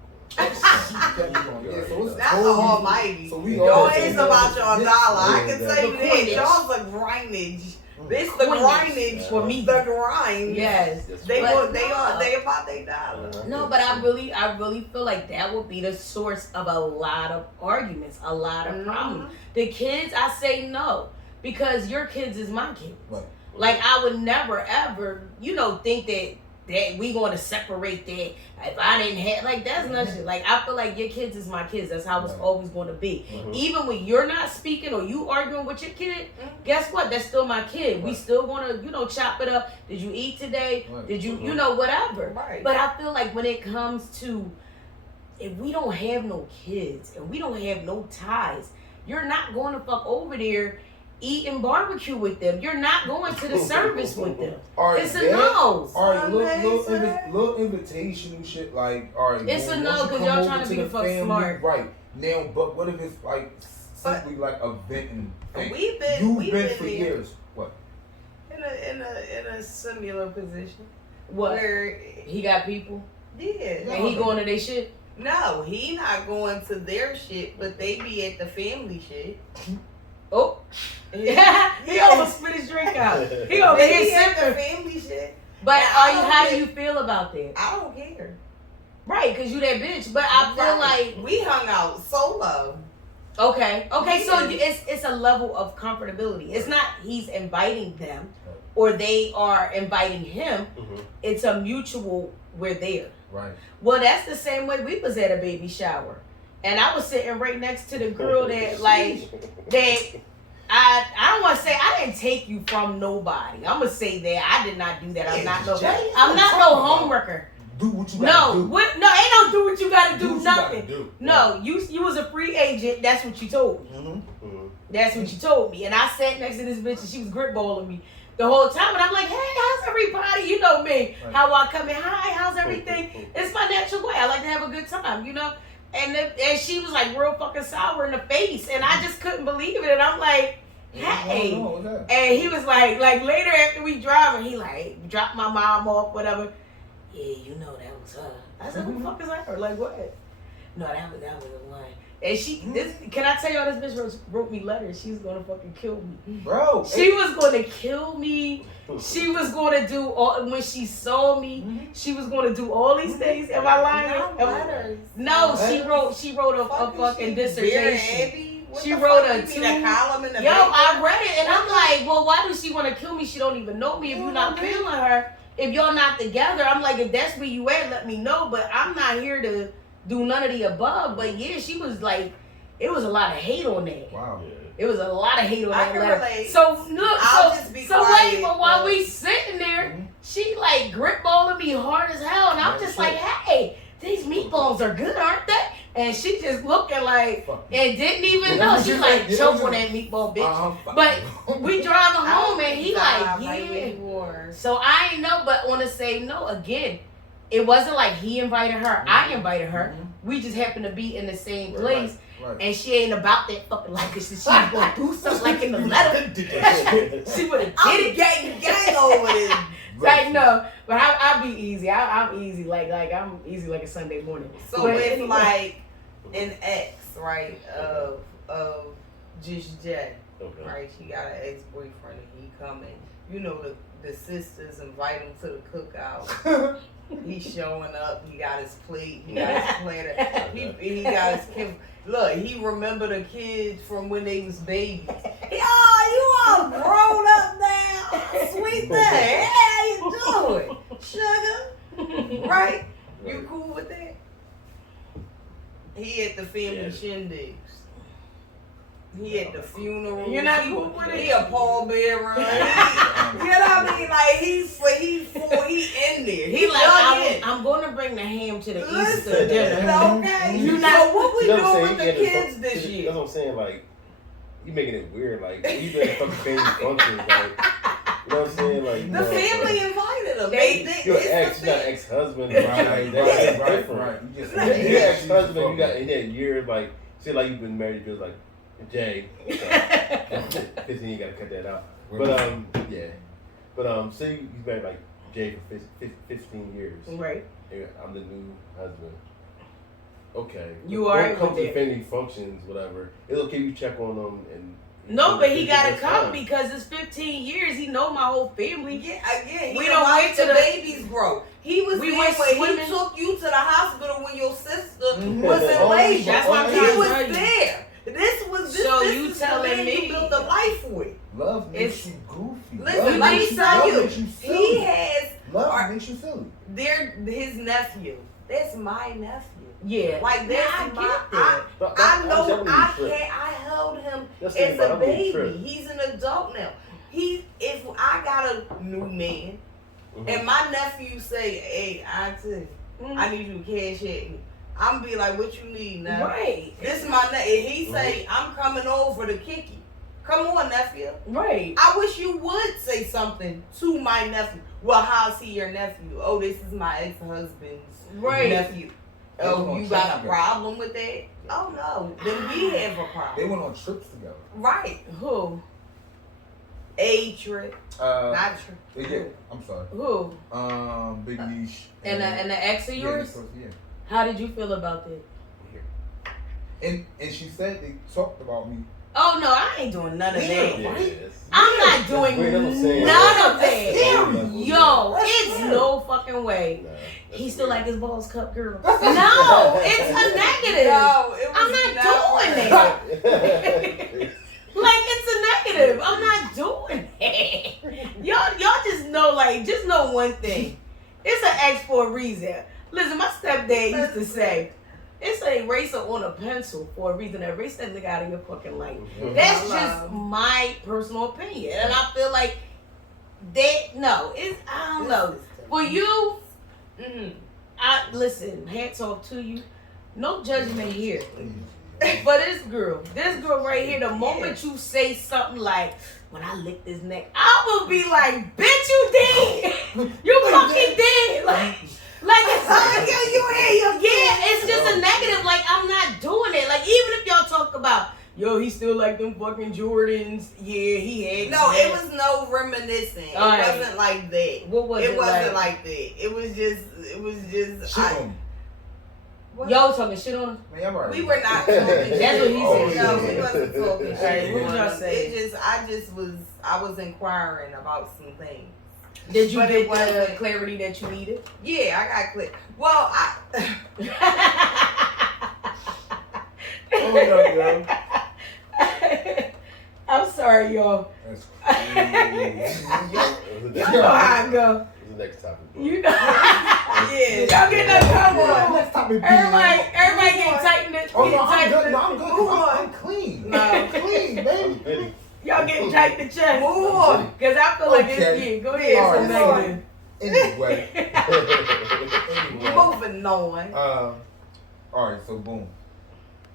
Capricorn, yeah, so it's that's the totally- almighty. So we Y'all all ain't about your dollar. I can Yeah, tell you The that. coinage. Y'all's a grindage. This the Coinage. grindage For me. The grind. Yes. That's They But want, they no. are they about their dollar. No, but I really feel like that would be the source of a lot of arguments, a lot of problems. The kids, I say no, because your kids is my kids. Right. Like I would never ever, think that we going to separate that. If I didn't have that's nothing. Like I feel like your kids is my kids. That's how it's Right. always going to be. Mhm. Even when you're not speaking or you arguing with your kid, guess what? That's still my kid. We Right. still going to chop it up. Did you eat today? Right. Did you Mhm. whatever? Right. But I feel like when it comes to if we don't have no kids and we don't have no ties, you're not going to fuck over there eating barbecue with them. You're not going to the service with them. All right, It's a that- no. All right, Sunday. little invitational shit. Like, all right, It's well, a no, once you 'cause come y'all over trying to be the fuck smart. Right now, but what if it's like simply like a venting thing? We've been You've we've been been for there years. What? in a similar position. What? Where He got people yeah. and he going to their shit. No, he not going to their shit, but they be at the family shit. Oh, he almost spit his drink out. He over They here be at the sipping. family shit. But And I don't how do get- you feel about that? I don't care. Right, cause you that bitch. But I feel Right. like we hung out solo. okay, so Yeah. it's a level of comfortability. It's not he's inviting them, or they are inviting him. Mhm. It's a mutual. We're there. Right. Well, that's the same way we was at a baby shower, and I was sitting right next to the girl that like that. I don't want to say I didn't take you from nobody. I'm gonna say that I did not do that. I'm not no homeworker. Do what you No, gotta do. what? No, ain't no do what you gotta do. what you gotta Nothing. do. No, you was a free agent. That's what you told me. Mm-hmm. Mhm. That's what you told me. And I sat next to this bitch and she was grip balling me. the whole time. And I'm like, hey, how's everybody? You know me. Right. How I come in, hi, how's everything? It's my natural way. I like to have a good time, you know? And she was like real fucking sour in the face. And I just couldn't believe it. And I'm like, hey. What's that? And he was like later after we driving, he like dropped my mom off, whatever. Yeah, you know that was her. I said, who the fuck is her? Like what? No, that was the one. And can I tell y'all, this bitch wrote me letters. She was gonna fucking kill me. Bro. She was gonna kill me. She was gonna do all, when she saw me, she was gonna do all these things. Am I lying? Letters. No, she wrote a fucking dissertation. She wrote a column in the Yo, paper? I read it and I'm like, well, why does she want to kill me? She don't even know me. If you're not feeling her, if y'all not together, I'm like, if that's where you at, let me know. But I'm not here to do none of the above. But yeah, she was like, it was a lot of hate on that. Wow. It was a lot of hate on I that can letter. relate. So look, I'll just be so quiet, wait, but while but- we sitting there, she like grip balling me hard as hell, and I'm just like, hey, these meatballs are good, aren't they? And she just looking like, and didn't even know. She like choke on that meatball, bitch. But we driving home, and he like, yeah. So I ain't know, but on the same note, again, it wasn't like he invited her. I invited her. We just happened to be in the same place. Right. And she ain't about that fucking life because she was gonna do something like in the letter. She would have did it. Gang over this. Like no, but I'll be easy. I'm easy. Like I'm easy like a Sunday morning. So But it's anyway. like an ex, right? Of just Jay, Okay. right? She got an ex-boyfriend and he coming. You know the sisters invite him to the cookout. He's showing up. He got his plate. He got his platter. He got his kid. Look, he remember the kids from when they was babies. Oh, you all grown up now, sweet thing. Hey, how you doing, sugar? Right? You cool with that? He at the family shindigs. He at the funeral. You're not cool with it? He a pallbearer. You know what I mean? Like he in there. He like dug in. I'm going to bring the ham to the Easter Listen, dinner. okay. You So not. what we You know what I'm doing saying? with the He had kids to- this year? That's what I'm saying. Like, you making it weird. Like, you been at fucking family functions. Like, you know what I'm saying? Like, you The know, family invited him. They You're an it's ex, the you're not thing. ex-husband. Right, Like, right, that's right, different. right. You just You're ex-husband. You got in that year, like, say, like you've been married, just like Jay. 15, you gotta cut that out. But yeah. But say you married like Jay for 15 years. Right. And I'm the new husband. Okay. You When are it comes with to it. family functions, whatever. It's okay. You check on them and. No, but he got gotta come because it's 15 years. He know my whole family. Yeah, again, We he don't watch wait till the the- babies grow. He was We there went when swimming. he took you to the hospital when your sister Mhm. was in Oh, labor. that's what I'm he trying to was tell you. there. This was this. So this you is the telling man me- you built a life with. Love makes It's- you goofy. Listen, Love let makes me tell love you, makes silly. he has Love makes you silly. his nephew. That's my nephew. Yeah. Like Yeah, that's I get my. that. I know I held him That's as the a baby. trip. He's an adult now. If I got a new man Mhm. and my nephew say, "Hey, auntie, I need you to cash at me," I'm be like, "What you need now?" Right. This is my nephew. And he say, "I'm coming over to kick you." Come on, nephew. Right. I wish you would say something to my nephew. Well, how's he your nephew? Oh, this is my ex-husband's Right. nephew. They Oh, went on you trips got a together. problem with that? Oh no, then we have a They problem. went on trips together. Right. Who? A trip, not trip. Yeah, I'm sorry. Who? Big Niche. And the ex of yours? Yeah. How did you feel about that? And she said they talked about me. Oh no, I ain't doing none of that. Yes. I'm not doing Wait, that's what I'm saying. none of That's that. scary. Yo, That's it's scary. no fucking way. Nah, that's He still weird. like his balls cup girl. No, it's a negative. No, it was I'm not doing that. Like it's a negative. I'm not doing that. Y'all just know one thing. It's an X for a reason. Listen, my stepdad used to say, it's an eraser on a pencil for a reason. Erase that nigga out of your fucking life. That's just my personal opinion. And I feel like I don't know. For you, listen, hats off to you. No judgment here. But this girl right here, the moment you say something like, when I lick this neck, I will be like, bitch, you dead. You fucking dead. Like it's like, it's just a negative. Like, I'm not doing it. Like, even if y'all talk about, yo, he still like them fucking Jordans. Yeah, he had. No, it was no reminiscing. It wasn't like that. What was it? It wasn't like that. It was just. Y'all talking shit on him? Man, right. We were not talking shit. That's what he said. No, we wasn't talking shit. What y'all say? I was inquiring about some things. Did you get the clarity that you needed? Yeah, I got clear. Well, Hold up, yo. I'm sorry, y'all. That's crazy. You know how I go. What's the next topic? You know. Yeah. Y'all get that come on. Next topic. Everybody get tightened. Oh no, I'm good. No, I'm good. I'm clean. No. I'm clean, baby. Y'all getting tight in the chest. move on. Because I feel like it's Okay. Go ahead. All It's right. negative. Anyway. Moving on. All right, so boom.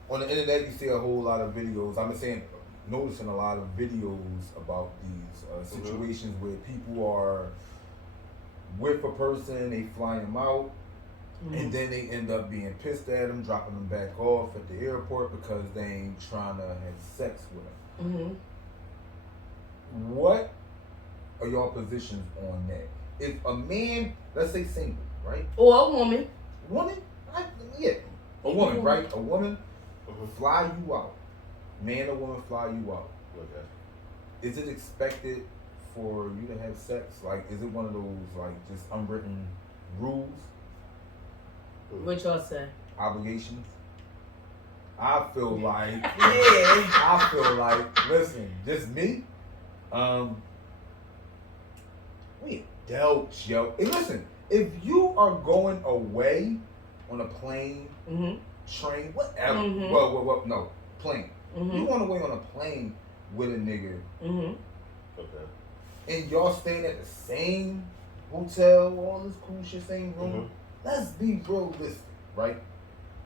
On the internet, you see a whole lot of videos. I've been noticing a lot of videos about these situations where people are with a person, they fly them out, and then they end up being pissed at them, dropping them back off at the airport because they ain't trying to have sex with them. What are y'all positions on that? If a man, let's say single, right? Or a woman. A woman, right? A woman fly you out. Man or woman fly you out. Okay. Is it expected for you to have sex? Like, is it one of those, like, just unwritten rules? What y'all say? Obligations? I feel like, Yeah. listen, just me, we adults, yo. Hey, listen, if you are going away on a plane, train, whatever, no, plane. You going away on a plane with a nigga, Okay. and y'all staying at the same hotel, all this cool shit, same room. Let's be realistic, right?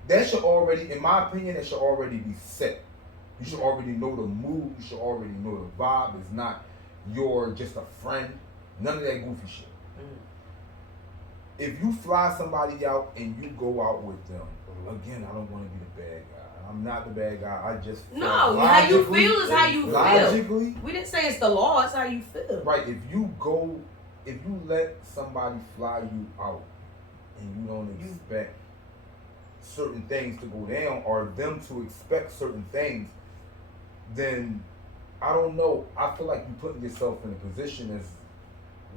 That should already, in my opinion, that should already be set. You should already know the mood. You should already know the vibe. It's not you're just a friend. None of that goofy shit. If you fly somebody out and you go out with them, again, I don't want to be the bad guy. I'm not the bad guy. I just feel how you feel is how you feel. Logically, We didn't say it's the law. It's how you feel. right? If you let somebody fly you out and you don't expect certain things to go down or them to expect certain things, then I don't know. I feel like you're putting yourself in a position as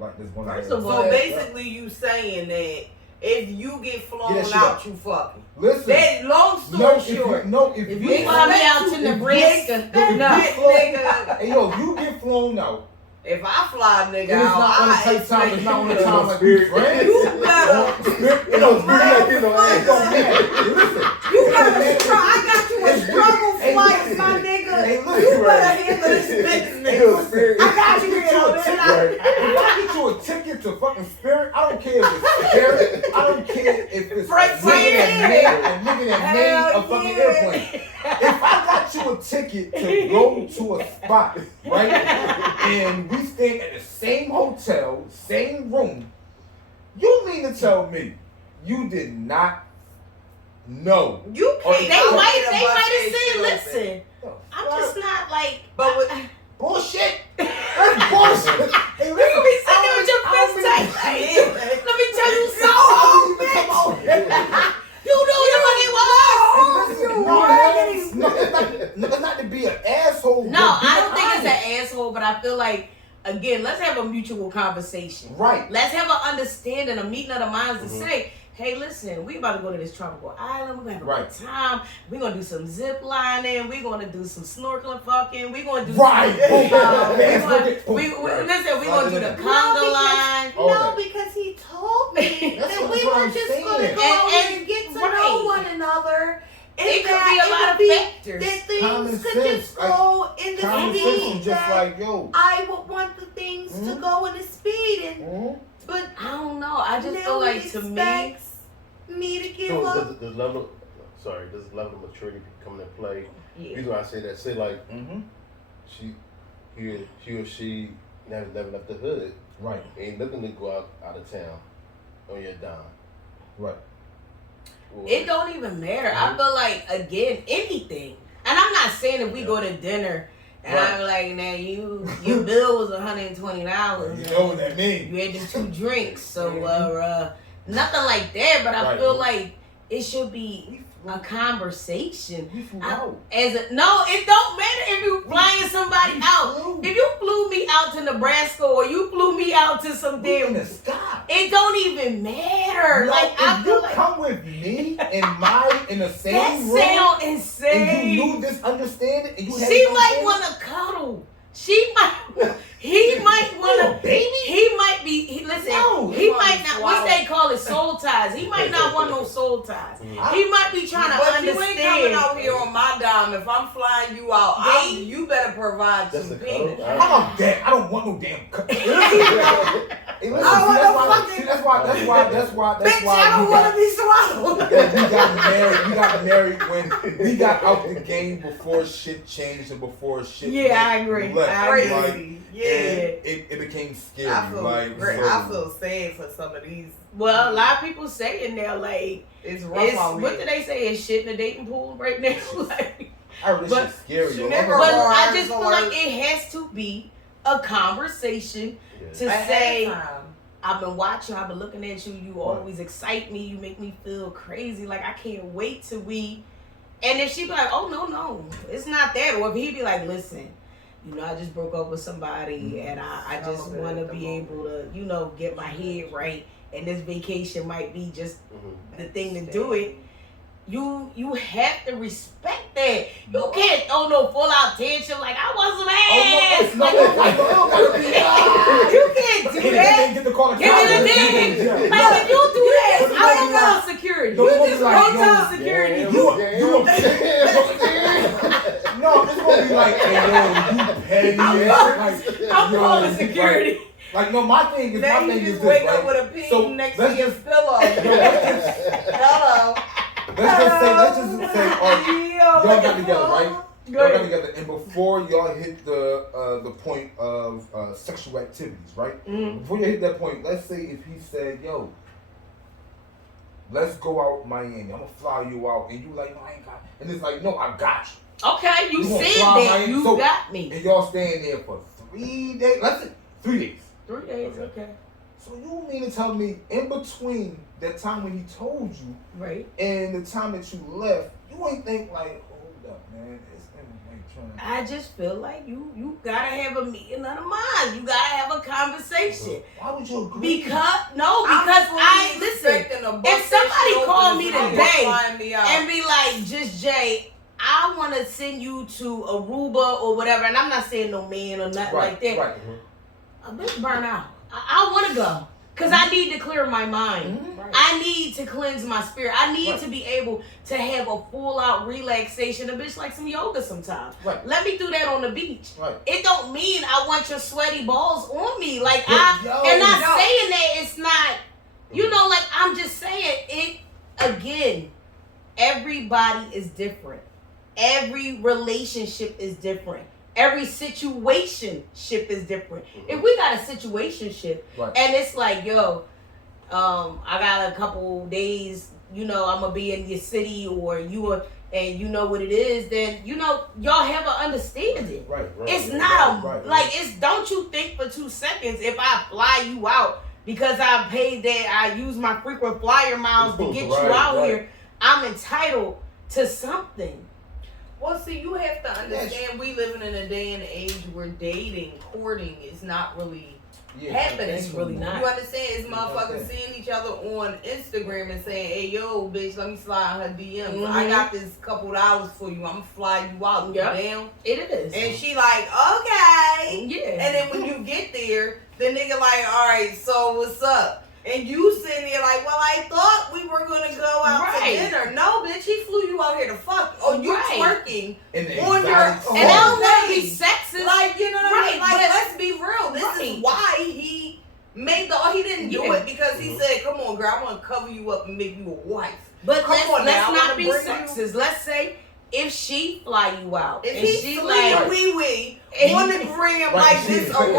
like this one. First of all, So basically, you saying that if you get flown shit out, up. you fucking. Listen. That long story short. If you fly me out to Nebraska, Nigga, Hey yo, you get flown out. if I fly a nigga And it's out, not on the I tight time. It's not on the expect time like we friends. you better. It don't matter. It don't matter. Listen. You better I got you a struggle flight, my nigga. Hey, You listen, better handle this business. Hey, listen. I got you here. If I get you a ticket to fucking Spirit, I don't care if it's Spirit. I don't care if it's Frank a nigga that made Hell a fucking yeah. airplane. If I got you a ticket to go to a spot, right, and we stay at the same hotel, same room, you mean to tell me you did not know? You Or can't. They might bust have that said, shit listen, I'm just not like. But with, Bullshit. That's bullshit. Hey, You be sitting there with your fist tight. Like, let me tell you something. Come on. You knew the money was. It's not to be an asshole. No, I don't think it's an asshole, but I feel like, again, let's have a mutual conversation. Right. Let's have an understanding, a meeting of the minds to say, hey, listen, we about to go to this tropical island. We're going to have a good time. We're going to do some zip lining. We're going to do some snorkeling fucking. We're going to do Right. some, we're going to do the conga line. no, because he told me That's that what we were I'm just saying. going to go and get to know one another. It could be a lot of factors. That Common things could sense, just go in the Common sense speed is just that like, yo. I would want the things to go in the speed, and but I don't know. I just now feel like, he to me, expects me to give So up. does level of maturity come into play? yeah. Reason why I say that, say like she he or she never left the hood. Right. Ain't looking to go out of town on your dime. Right. Or, It don't even matter. I feel like, again, anything. And I'm not saying if we go to dinner and Right. I'm like, now your bill was $120. You know what that means. You had them 2 drinks. So, nothing like that. But I Right. feel like it should be a conversation. We flew No, out. it don't matter if you flying somebody out. If you flew me out to Nebraska or you flew me out to some We in damn, the sky. it don't even matter. No, Like I if feel you like come with me in the same that room, sound insane. and you knew this understanding, and you had She this might understanding, want to cuddle. He might want You a to. baby. He might be. Listen, No, he he might might not. swallow. What they call it, soul ties. He might not want no soul ties. Mm-hmm. He might be trying to But you ain't coming understand. out here on my dime. If I'm flying you out, you better provide That's some the cuddle. penis. How about that? I don't want no damn. Hey, listen, I don't see, that's want why. no See, that's why. Bitch, I don't want to be swallowed. We got married when we got out the game before shit changed and before shit. Yeah, I agree. left. I agree. Like, Crazy. and Yeah. it became scary. I feel like, great. so- I feel sad for some of these. Well, a lot of people saying now, like, It's rough out what here. do they say? Is shit in the dating pool right now? Like, I heard this But- shit's scary. yo. Never I'm but like, I Bars just feel or- like it has to be a conversation to Ahead say, of time. I've been watching, I've been looking at you, you always excite me, you make me feel crazy, like I can't wait till we, and if she be like, oh no, it's not that, or if he be like, listen, you know, I just broke up with somebody and I just Some of it want to at the be moment. able to, you know, get my head right, and this vacation might be just the thing to do it. You have to respect that. You can't throw no full out tension like I wasn't ass. no, You can't do that. Get the call. Give me the dick. Like if you do that, I don't got security. No, You it's just like, hotel yo, security. No, it's gonna be like, hey, yo, you petty. I'm yo, calling you security. Like, no, my thing is Now you this, just wake right? up with a pin So, next let's to your just- pillow. Hello. Let's just say, y'all got together, right? Go Y'all got ahead. together, and before y'all hit the point of sexual activities, right? Mhm. Before you hit that point, let's say if he said, "Yo, let's go out Miami. I'm gonna fly you out," and you like, "No, I ain't got," and it's like, "No, I got you." Okay, you You gonna said fly that. Miami? You So- got me. And y'all staying there for 3 days. Let's say 3 days. 3 days, okay. So you mean to tell me in between that time when he told you Right. and the time that you left, you ain't think like, hold up, man, it's trying. I just feel like you gotta have a meeting of the mind. You gotta have a conversation. Why would you agree? Because I'm listen. expecting a bus If somebody station call open me and today flying me out. And be like, just Jay, I want to send you to Aruba or whatever, and I'm not saying no man or nothing like that. Right. A bitch burn out. I want to go because I need to clear my mind. Mhm. I need to cleanse my spirit. I need Right. to be able to have a full out relaxation. A bitch like some yoga sometimes. Right. Let me do that on the beach. Right. It don't mean I want your sweaty balls on me. Like But and not yo. saying that it's not. You know, like I'm just saying it again. Everybody is different. Every relationship is different. Every situationship is different. If we got a situationship Right. and it's like, yo, I got a couple days, you know, I'm gonna be in your city or you are, and you know what it is, then you know y'all have an understanding. Right. It's not right. like it's. Don't you think for 2 seconds if I fly you out because I paid that, I use my frequent flyer miles to get you Right, out right. here, I'm entitled to something. Well, see, you have to understand we living in a day and age where dating, courting is not really happening. It's really not. You understand? It's motherfuckers seeing each other on Instagram and saying, "Hey, yo, bitch, let me slide her DMs. I Mhm. got this couple dollars for you. I'm gonna fly you out. You Yep. down?" It is. And she like, "Okay." Yeah. And then when you get there, the nigga like, "All right, so what's up?" And you sitting there like, "Well, I thought we were gonna go out Right. to dinner." No, bitch, he flew you out here to fuck. Oh, you Right. twerking And the on your anxiety- and I don't want to Hey. be sexist. like, you know what I mean? Right, Like, but- let's be real. This Right. is why he made he didn't do Yeah. it because he said, "Come on, girl, I want to cover you up and make you a wife." But Come on let's now, I not wanna be bring you- sexist. Let's say if she fly you out, If and he she slid like, wee and on he- the gram Right, like she this expect-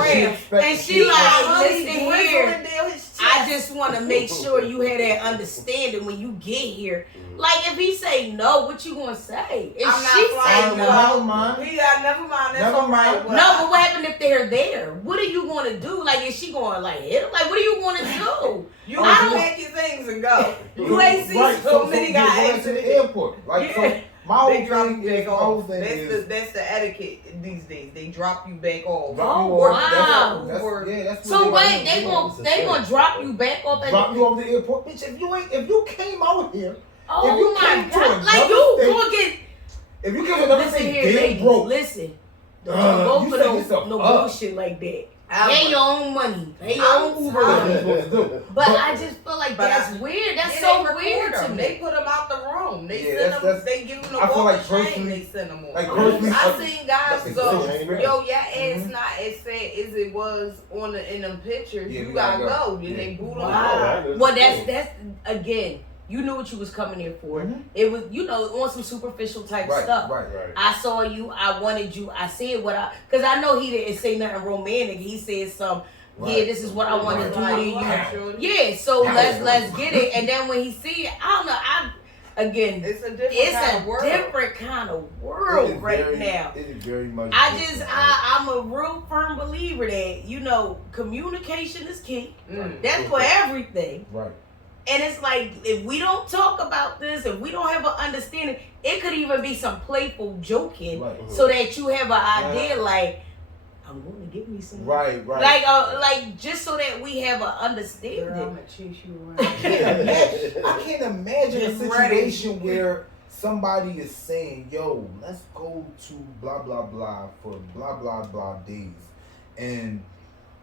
around, and she like, listen here, down his chest. I just want to make sure you had that understanding when you get here. Like, if he say no, what you gonna say? If I'm not she flying say you no, out. Never mind. He got never mind. That's Never all right. mind. Well, no, but what happened if they're there? What are you gonna do? Like, is she going like hit him? Like, what are you gonna do? you I can don't- pack your things and go. You ain't seen Right, so many you guys going to the airport. Like, so my whole They drop thing you is, back my whole off. thing is, That's the etiquette these days. They drop you back off. drop you Oh, off. wow. That's So what wait, they gonna drop you back off at drop the, you over the airport, bitch. If you came out here, if oh you my came to god, like another you state- gonna get. if you came to another Listen state here, dead ladies. broke, Listen, you don't go set for yourself no up. bullshit like that. I Pay would. your own money. Pay your I'm own Uber That's what money. you're supposed to do. But I just feel like But that's weird. That's Then so they record weird to them. me. They put them out the room. They Yeah, send that's- them. They give them the I feel walk like of shame. personally- They send them on. like personally, I seen guys that's go, exactly yo, your ass Mhm. not as fat as it was on the in them pictures. Yeah, you we gotta gotta go. go. And Yeah. they boot them Wow. out. Well, that's again. You knew what you was coming here for. Mhm. It was, on some superficial type right, stuff. right. I saw you. I wanted you. I said because I know he didn't say nothing romantic. He said some. Yeah, Right. this is what I want to Right. do to you. Right. Yeah, so Yeah. let's get it. And then when he see it, I don't know. Again, It's a different it's kind a of world. different kind of It world is right very- now. It is very much. different, I'm a real firm believer that communication is key. Mm. That's for everything. right. And it's like, if we don't talk about this, if we don't have an understanding, it could even be some playful joking, Right. so that you have an idea like, I'm going to give me some. Right, right. Like just so that we have an understanding. Girl, I'm gonna chase you I around. can't imagine a Just ready. situation where somebody is saying, yo, let's go to blah, blah, blah for blah, blah, blah days. And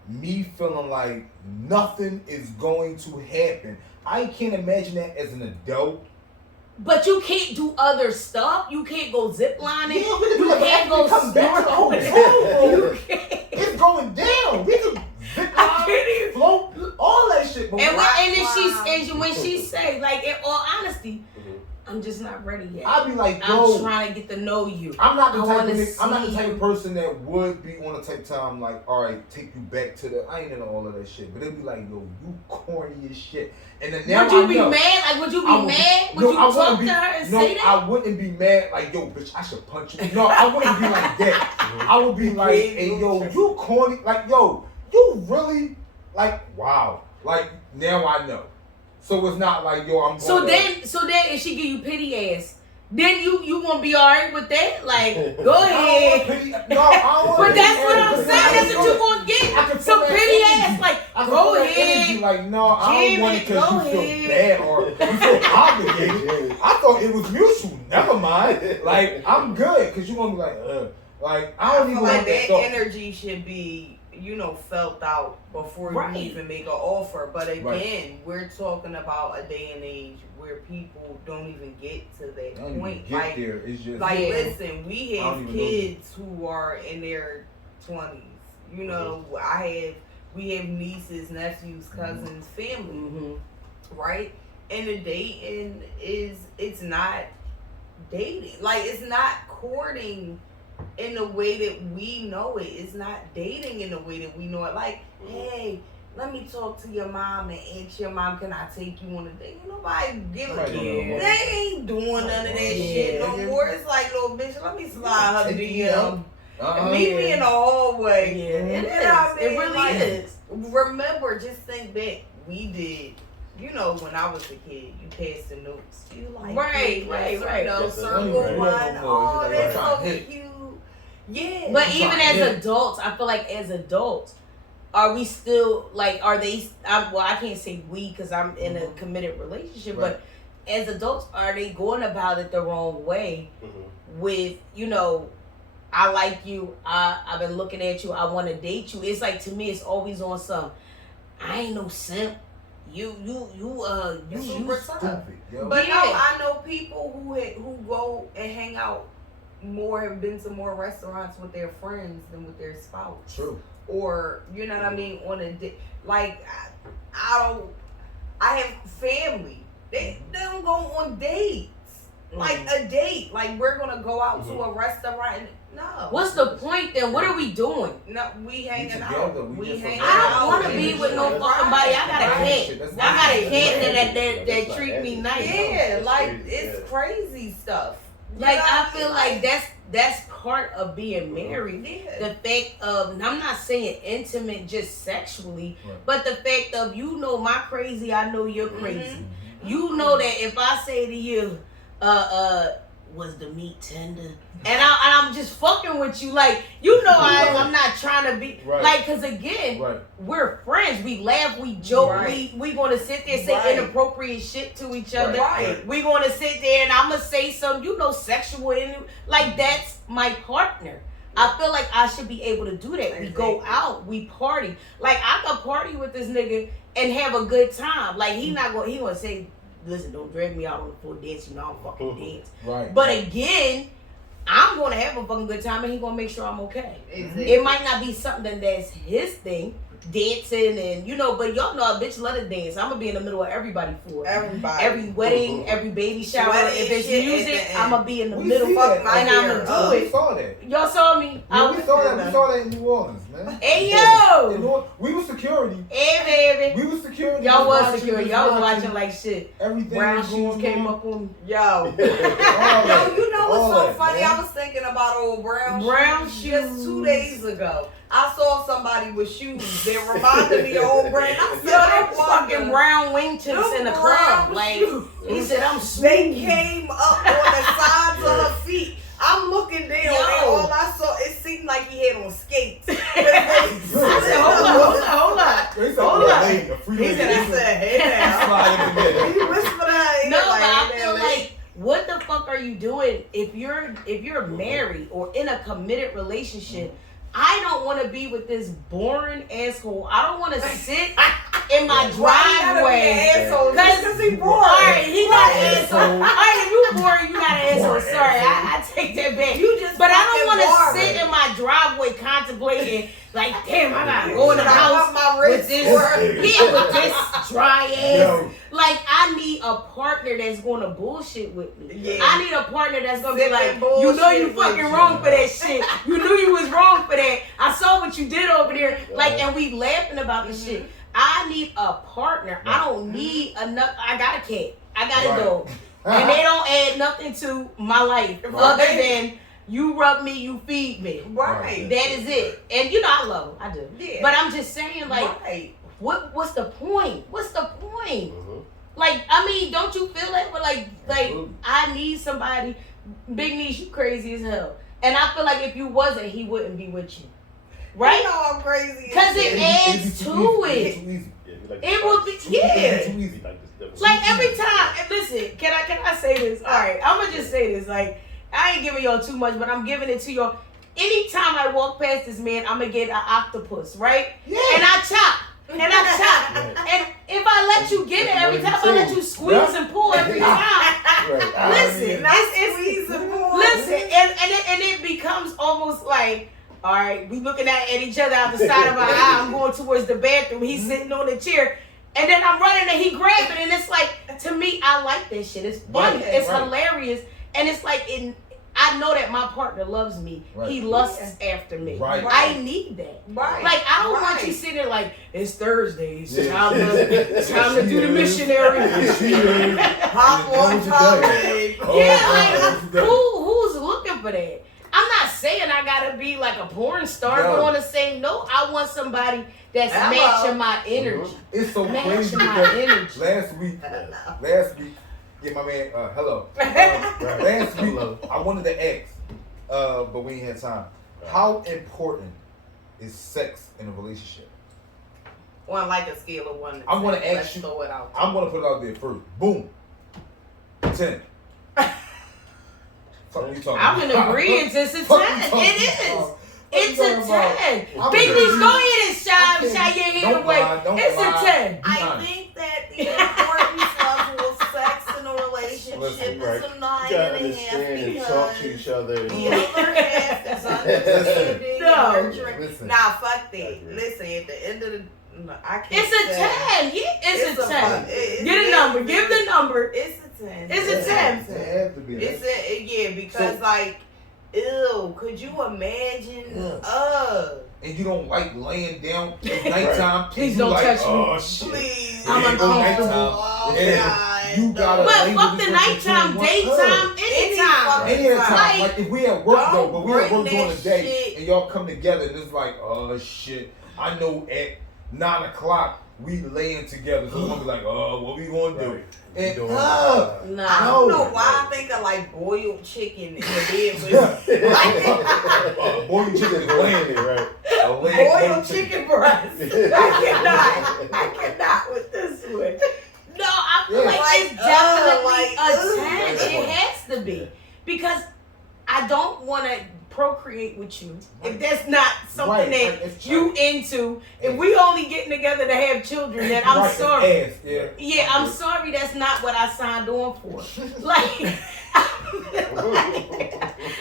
me feeling like nothing is going to happen. I can't imagine that as an adult. But you can't do other stuff. You can't go ziplining. Yeah, we can do You that, but can't after go we come back to the snorkeling. hotel You room, can't. it's going down. We can zip I line, can't even. float, all that shit. But And Wow. when she say, like, in all honesty, I'm just not ready yet. I'd be like, I'm yo, trying to get to know you. I'm not the I type wanna of nigga, I'm not the see type you. of person that would be on the type of time like, all right, take you back to the. I ain't into all of that shit, but it'd be like, yo, you corny as shit. And then now Would you I be know. mad? Like, would you be I would- mad? Would no, you I wouldn't talk be- to her and No, say that? I wouldn't be mad like, yo, bitch, I should punch you. No, I wouldn't be like that. I would be like, hey, yo, you corny. Like, yo, you really, like, wow. Like, now I know. So it's not like, yo, I'm going So to. then, if she give you pity ass, then you gonna be alright with that? Like, go I don't want ahead. pity. No, I don't want But that's what I'm saying. That's what you gonna I get. can Some feel that pity energy. ass. Like, I go feel that energy, ahead. like, no, I don't want it Jimmy, because you go feel ahead. bad or you feel obligated. I thought it was mutual. Never mind. Like, I'm good because you're going to be like, Like, I I don't feel even like want that that thought. energy should be, felt out before Right. you even make an offer. But again, Right. we're talking about a day and age where people don't even get to that I don't even point. get Like, there. It's just. like Yeah. listen, we I have don't even kids who are in their 20s. You know, we have nieces, nephews, cousins, family, Mhm. right? And the dating it's not dating. Like, it's not courting in the way that we know it. It's not dating in the way that we know it. Like, hey, let me talk to your mom and ask your mom, can I take you on a date? Nobody give a Right. damn. They ain't doing none of that shit no Yeah. more. It's like, little bitch, let me slide her Take me DM. out. Meet me in the hallway. Yeah, it You is. know what I It mean? really Like, is. Remember, just think back. We did. When I was a kid, you passed the notes. You like, Right, hey, right, so, right. Yes, circle right. one. Oh, that's Right. so cute. Yeah. But I'm even trying as to- adults, I feel like as adults, are we still like? Are they? I can't say we because I'm in a committed relationship. Right. But as adults, are they going about it the wrong way? With I like you. I've been looking at you. I want to date you. It's like, to me, it's always on some. I ain't no simp. You super tough. Stupid, yo. But Yeah. no, I know people who go and hang out more, have been to more restaurants with their friends than with their spouse. True. Or, you know what I mean, on a date. Like, I have family. They don't go on dates. like a date. Like we're gonna go out to a restaurant. And, no. What's the point then? What are we doing? No, we hanging together, out. we just hanging a- I don't out. want to be with no fucking body. I got a Right. cat. That's I got a not- cat that treat me nice. Yeah, That's like crazy, it's yeah. crazy stuff. Like You know, I feel like that's part of being married. Yeah. The fact of, and I'm not saying intimate just sexually, Right. but the fact of my crazy, I know you're crazy. Mhm. You know that if I say to you, was the meat tender? And I'm just fucking with you, like I'm not trying to be Right. like, cause again, Right. we're friends. We laugh, we joke, Right. we gonna sit there say Right. inappropriate shit to each other. Right. We gonna sit there and I'm gonna say some, sexual, like that's my partner. I feel like I should be able to do that. We go out, we party. Like I could party with this nigga and have a good time. Like he gonna say, listen, don't drag me out on the floor dance. I don't fucking dance. Right. But again, I'm gonna have a fucking good time and he gonna make sure I'm okay. Exactly. It might not be something that's his thing, dancing and but y'all know a bitch love to dance. I'm gonna be in the middle of everybody for it. Everybody. Every wedding, every baby shower, Wedding if it's shit music, at the end. I'm gonna be in the We middle see and that. I'm gonna do We it. saw that. Y'all saw me? Yeah, we saw that. We saw that in New Orleans, man. Hey In yo! New Orleans, we was security. Hey baby! We was security. Y'all was watching, security. just Y'all was watching like shit. everything. Brown was shoes going came on. up on me. Yo. All Yo, that. you know All what's so that, funny? man. I was thinking about old brown Shoes. just 2 days ago. I saw somebody with shoes that reminded me of old brown. I Yo, said, I them fucking wonder, brown wingtips in the them club. brown Like shoes. he said, I'm They smooth. came up on the sides of her feet. I'm looking down Yo. and all I saw, it seemed like he had on skates. I said, hold up. They said, Hold up. a free He said, I said, hey now. slide in there. He whispered that. No, but I feel like, what the fuck are you doing if you're married or in a committed relationship? I don't want to be with this boring asshole. I don't want to sit in my driveway. Because he bored. All right, he not an Asshole. asshole. All right, if you boring, you not an asshole. Boring Sorry, asshole. I take that back. You just But I don't want fucking to sit boring. in my driveway contemplating, like, damn, I gotta go in the Should I house want my with wrist this, work? with this dry ass. Yo. Like, I need a partner that's gonna bullshit with me. Yeah. I need a partner that's gonna Sit be like, and you know you bullshit with fucking you. wrong for that shit. You knew you was wrong for that. I saw what you did over there. Like, and we laughing about this shit. I need a partner. I don't need enough. I got a cat. I got a Right. dog. And they don't add nothing to my life other than you rub me, you feed me. Right. That is it. And I love them. I do. Yeah. But I'm just saying, like, Right. what's the point? What's the point? Mhm. Like, I mean, don't you feel that? But like Absolutely. I need somebody. Big Niche, you crazy as hell. And I feel like if you wasn't, he wouldn't be with you. Right? You know I'm crazy. Because it adds to it. It's too easy. Yeah, you like It would be, It's yeah. too easy. Like every time, and listen, can I say this? All right, I'm gonna just say this. Like, I ain't giving y'all too much, but I'm giving it to y'all. Anytime I walk past this man, I'm gonna get an octopus, right? Yeah. And I chop. And I chop. Right. And if I let you get it every time, I let you squeeze Yeah. and pull every time. Right. Listen, Not it's squeeze and pull. listen, and it becomes almost like, all right, we looking at each other out the side of our eye. I'm going towards the bathroom. He's sitting on the chair. And then I'm running and he grabbing and it's like, to me, I like that shit. It's funny. Right, It's right. hilarious. And it's like, I know that my partner loves me. Right. He lusts after me. Right. I need that. Right. Like, I don't want Right. you sitting there like, it's Thursday. It's Yeah. time to do the missionary. Hop on top. Yeah, like, who's looking for that? I'm not saying I gotta be like a porn star, No. but on the same note, I want somebody that's Hello. matching my energy. It's so Matching crazy my because energy. last week, yeah, my man, hello. Last week, Hello. I wanted to ask, but we ain't had time. How important is sex in a relationship? On like a scale of 1 to 10. I'm gonna ask Let's you- throw it out. I'm gonna put it out there first. Boom. 10. Fuck you talking I'm in about? agreement. It's a 10. Fuck you talking It is. about? It's Fuck a you talking about? 10. I'm Big in League, go agreement. ahead and shy your hand Don't away. lie, don't It's lie. a 10. I Fine. think that the importance of sex in a relationship Listen, right. is a You 9 gotta and a half understand and talk to because each other. the other half is understanding No. and nurturing. Listen. Nah, fuck that. Listen, at the end of the, no, I can't. It's a say. 10. Yeah, it's a 10. It's Get a number. Give the number. It's a 10. It's a 10. It has to be. It's like, ew, could you imagine? And you don't like laying down. It's nighttime. Please you don't like, touch me. oh, shit. Please. I'm It go uncomfortable. nighttime. Oh, And God. you gotta But lay fuck with the this person nighttime, between daytime, Any anytime. fucking Any other time, Like, like if we at work though, don't but we at work bring during the that day, shit. and y'all come together, and it's like, oh shit, I know at 9 o'clock we laying together, so I'm gonna be like, oh, what we gonna do? Right. And You doing Nah. I don't know No. why I think of like boiled chicken in the bed. boy, you chicken is laying there, right? Boiled chicken breast. I cannot with this one. No, I feel Yeah. like Like, it's definitely like, a 10. ugh. It has to be. Because I don't want to procreate with you if that's not something Right, that like, it's you into. If we only getting together to have children, then I'm Right, it's sorry. ass, yeah. Yeah, I'm sorry. That's not what I signed on for. Like,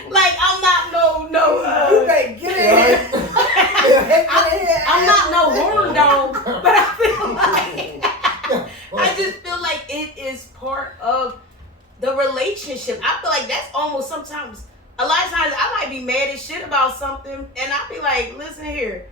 like I'm not no. You better get it. I'm not no horn dog, but I feel like I just feel like it is part of the relationship. I feel like that's almost sometimes. A lot of times I might be mad as shit about something, and I'll be like, "Listen here,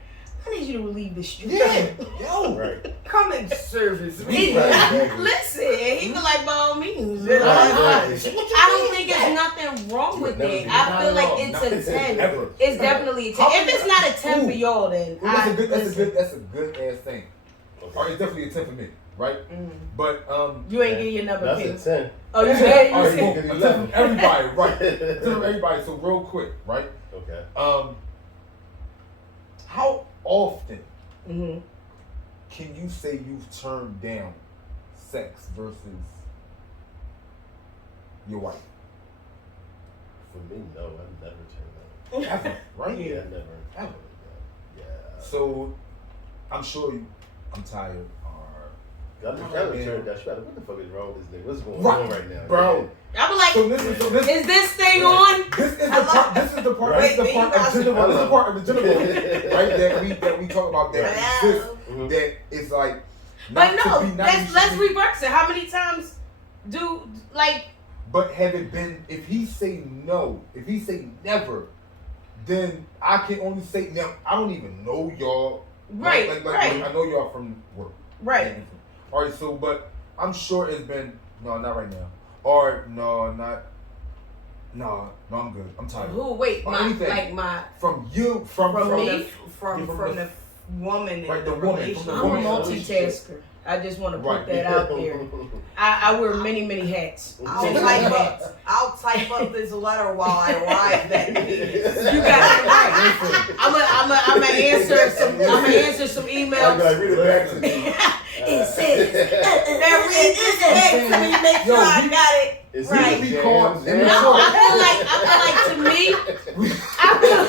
I need you to relieve the street." Yeah, yo. Right. Come and service me. Listen, and he be like, by all means. Right. I don't think there's nothing wrong with it. I feel like it's a 10. Ever. It's definitely a 10. If it's not a 10 for y'all, then Well, that's a good ass thing. Or it's definitely a 10 for me, right? But You ain't getting your number, That's King. a 10. Oh, you all said right, you cool. said. I'm telling everybody, right? Telling everybody. So real quick, right? Okay. How often Mhm. can you say you've turned down sex versus your wife? For me, no, I've never turned down. Ever, right? Yeah, never. Ever. Yeah. So I'm sure I'm tired. I just turned down. She like, what the fuck is wrong with this nigga? What's going Right, on right now? bro. I be like, So this is this thing on? This is the part. This is the part. Wait, This is the part of gender. This is the part of the gender right? That we talk about that exists. Mhm. That is like. But not no, to be nice, let's reverse it. How many times do, like, But have it been? If he say no, if he say never, then I can only say now. I don't even know y'all. right, Like, right, I know y'all from work. right. All right. So, but I'm sure it's been no, not right now. Or no, not. No, I'm good. I'm tired. Who, wait, Or my, anything. like my, From you, from me? From the woman in Right, the the woman, from the relationship. I'm a woman. multitasker. I just want to put Right. that out there. I wear many hats. I'll Many type hats. up this letter while I arrive at the meeting. You got it right. I'm gonna answer some I emails. gotta read it back to me. It says, Now read this next to me, make sure I got it. It's Right. We call Jams, no, I feel like to me, I feel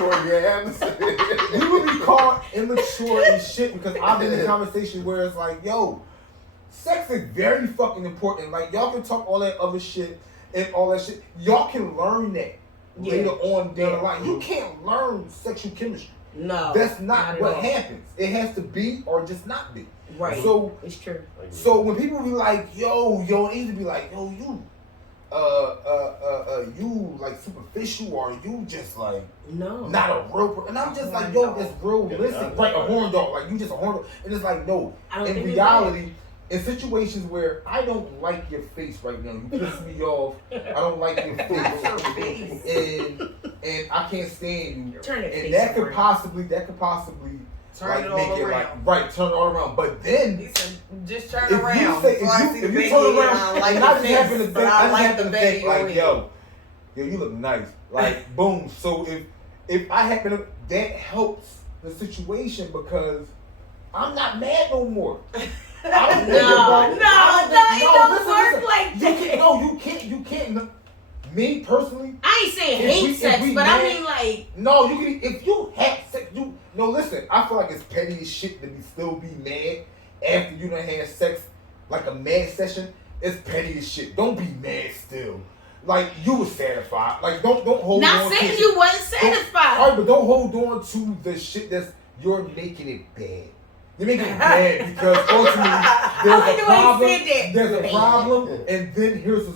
like we would be called immature and shit because I've been in a conversation where it's like, yo, sex is very fucking important. Like y'all can talk all that other shit and all that shit. Y'all can learn that Yeah. later on down the Yeah. line. You can't learn sexual chemistry. no, That's not at what all. happens. It has to be or just not be. Right. So It's true. So when people be like, yo, it needs to be like, yo, you like superficial or you just like No. not a real person. And I'm just like, yo, it's realistic. Right, a horn dog. Like you just a horn dog. And it's like, no. I don't In think it's reality, in situations where I don't like your face right now, you piss me off. I don't like your face. and I can't stand you. Turn it And face that could around. possibly Turn like it all make it around. like right, turn it all around. But then He said, just turn if you around. say, so I see if the you baby turn and around, I like and I the just happen to face, think, but I I just like happen the to think baby. like, yo, you look nice. Like, boom. So if I happen to, that helps the situation because I'm not mad no more. I don't think about it. it don't listen, work listen. like You that. can't, no, you can't. Me personally, I ain't saying If hate we- if sex, we but I mad- mean like, no, you can. If you have sex, listen. I feel like it's petty as shit to still be mad after you done had sex, like a mad session. It's petty as shit. Don't be mad still. Like you was satisfied. Like don't hold on. not saying you wasn't All satisfied. right, but don't hold on to the shit that's you're making it bad. You're making it bad because ultimately I there's like a the way you problem. said that. There's a problem, and then here's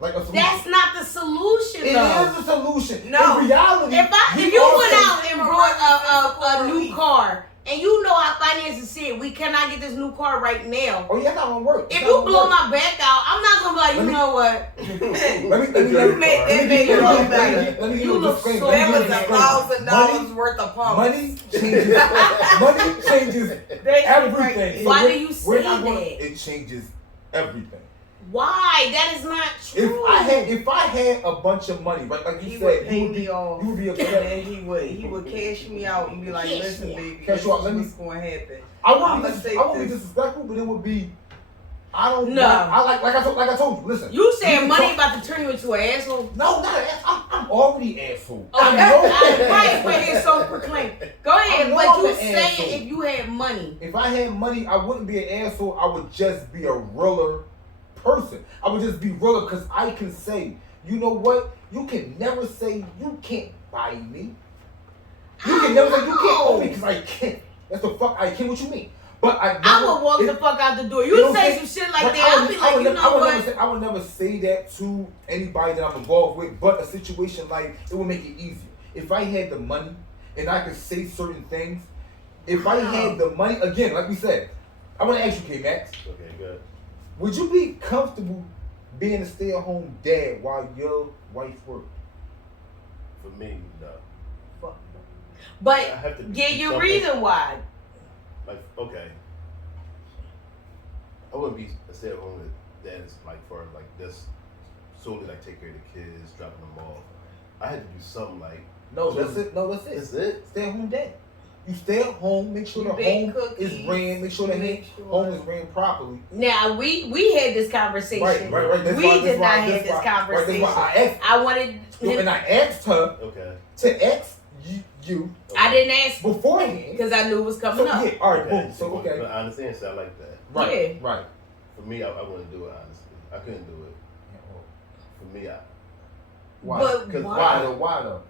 Like a solution. That's not the solution, It though. is a solution. No. In reality, If you went out and brought a new car, and you know our finances said we cannot get this new car right now. Oh yeah, that's not gonna work. If you blow my back out, I'm not gonna be like, you know what? Let me You look so That was bad. $1,000 worth of pumps. Money changes everything. Why So do you we're say not gonna- that? It changes everything. Why? That is not true. If I had a bunch of money, right, like you He said, would pay me off, you would be and upset. then he would cash me out and be like, Cash "Listen, me out. baby, Cash this you out, is let me- what's going to happen." I I'ma wouldn't take be this. disrespectful, but it would be. I don't No. know. Like I told you. Listen. You saying can money talk- about to turn you into an asshole? No, not an ass. I'm already asshole. Okay, I know. right, but it's so proclaimed. Go ahead, I know but I'm you an saying asshole. if you had money. If I had money, I wouldn't be an asshole. I would just be a realer person. I would just be realer because I can say, you know what? You can never say you can't buy me. You can never say you can't own me because I can't. That's the fuck I can't. What you mean? But I would walk the fuck out the door. You know say what I'm some shit like But that, I'll be like, you know what? I would never say that to anybody that I'm involved with, but a situation like it would make it easier. If I had the money and I could say certain things, if I had the money, again, like we said, I want to ask you, K-Max, Okay, good. would you be comfortable being a stay-at-home dad while your wife worked? For me, no. Fuck. But I have to give do your something. reason why. Like, okay. I wouldn't be a stay-at-home dad is like for like this solely like take care of the kids, dropping them off. I had to do something like No, that's it. No, that's it. That's it. Stay-at-home dad. You stay at home, make sure You the bake home is cookies, ran, make sure the make sure- home is ran properly. Now we had this conversation. Right. That's We why- did that's not why- have that's this why- conversation. Right, that's why I asked. I wanted him. And I asked her Okay. to ask you I didn't ask beforehand. because I knew it was So coming up. yeah, all right, Okay. boom. So okay, But I understand. So I like that. right, right. For me, I wouldn't do it honestly. I couldn't do it. For me, Why? But Because why? Why though?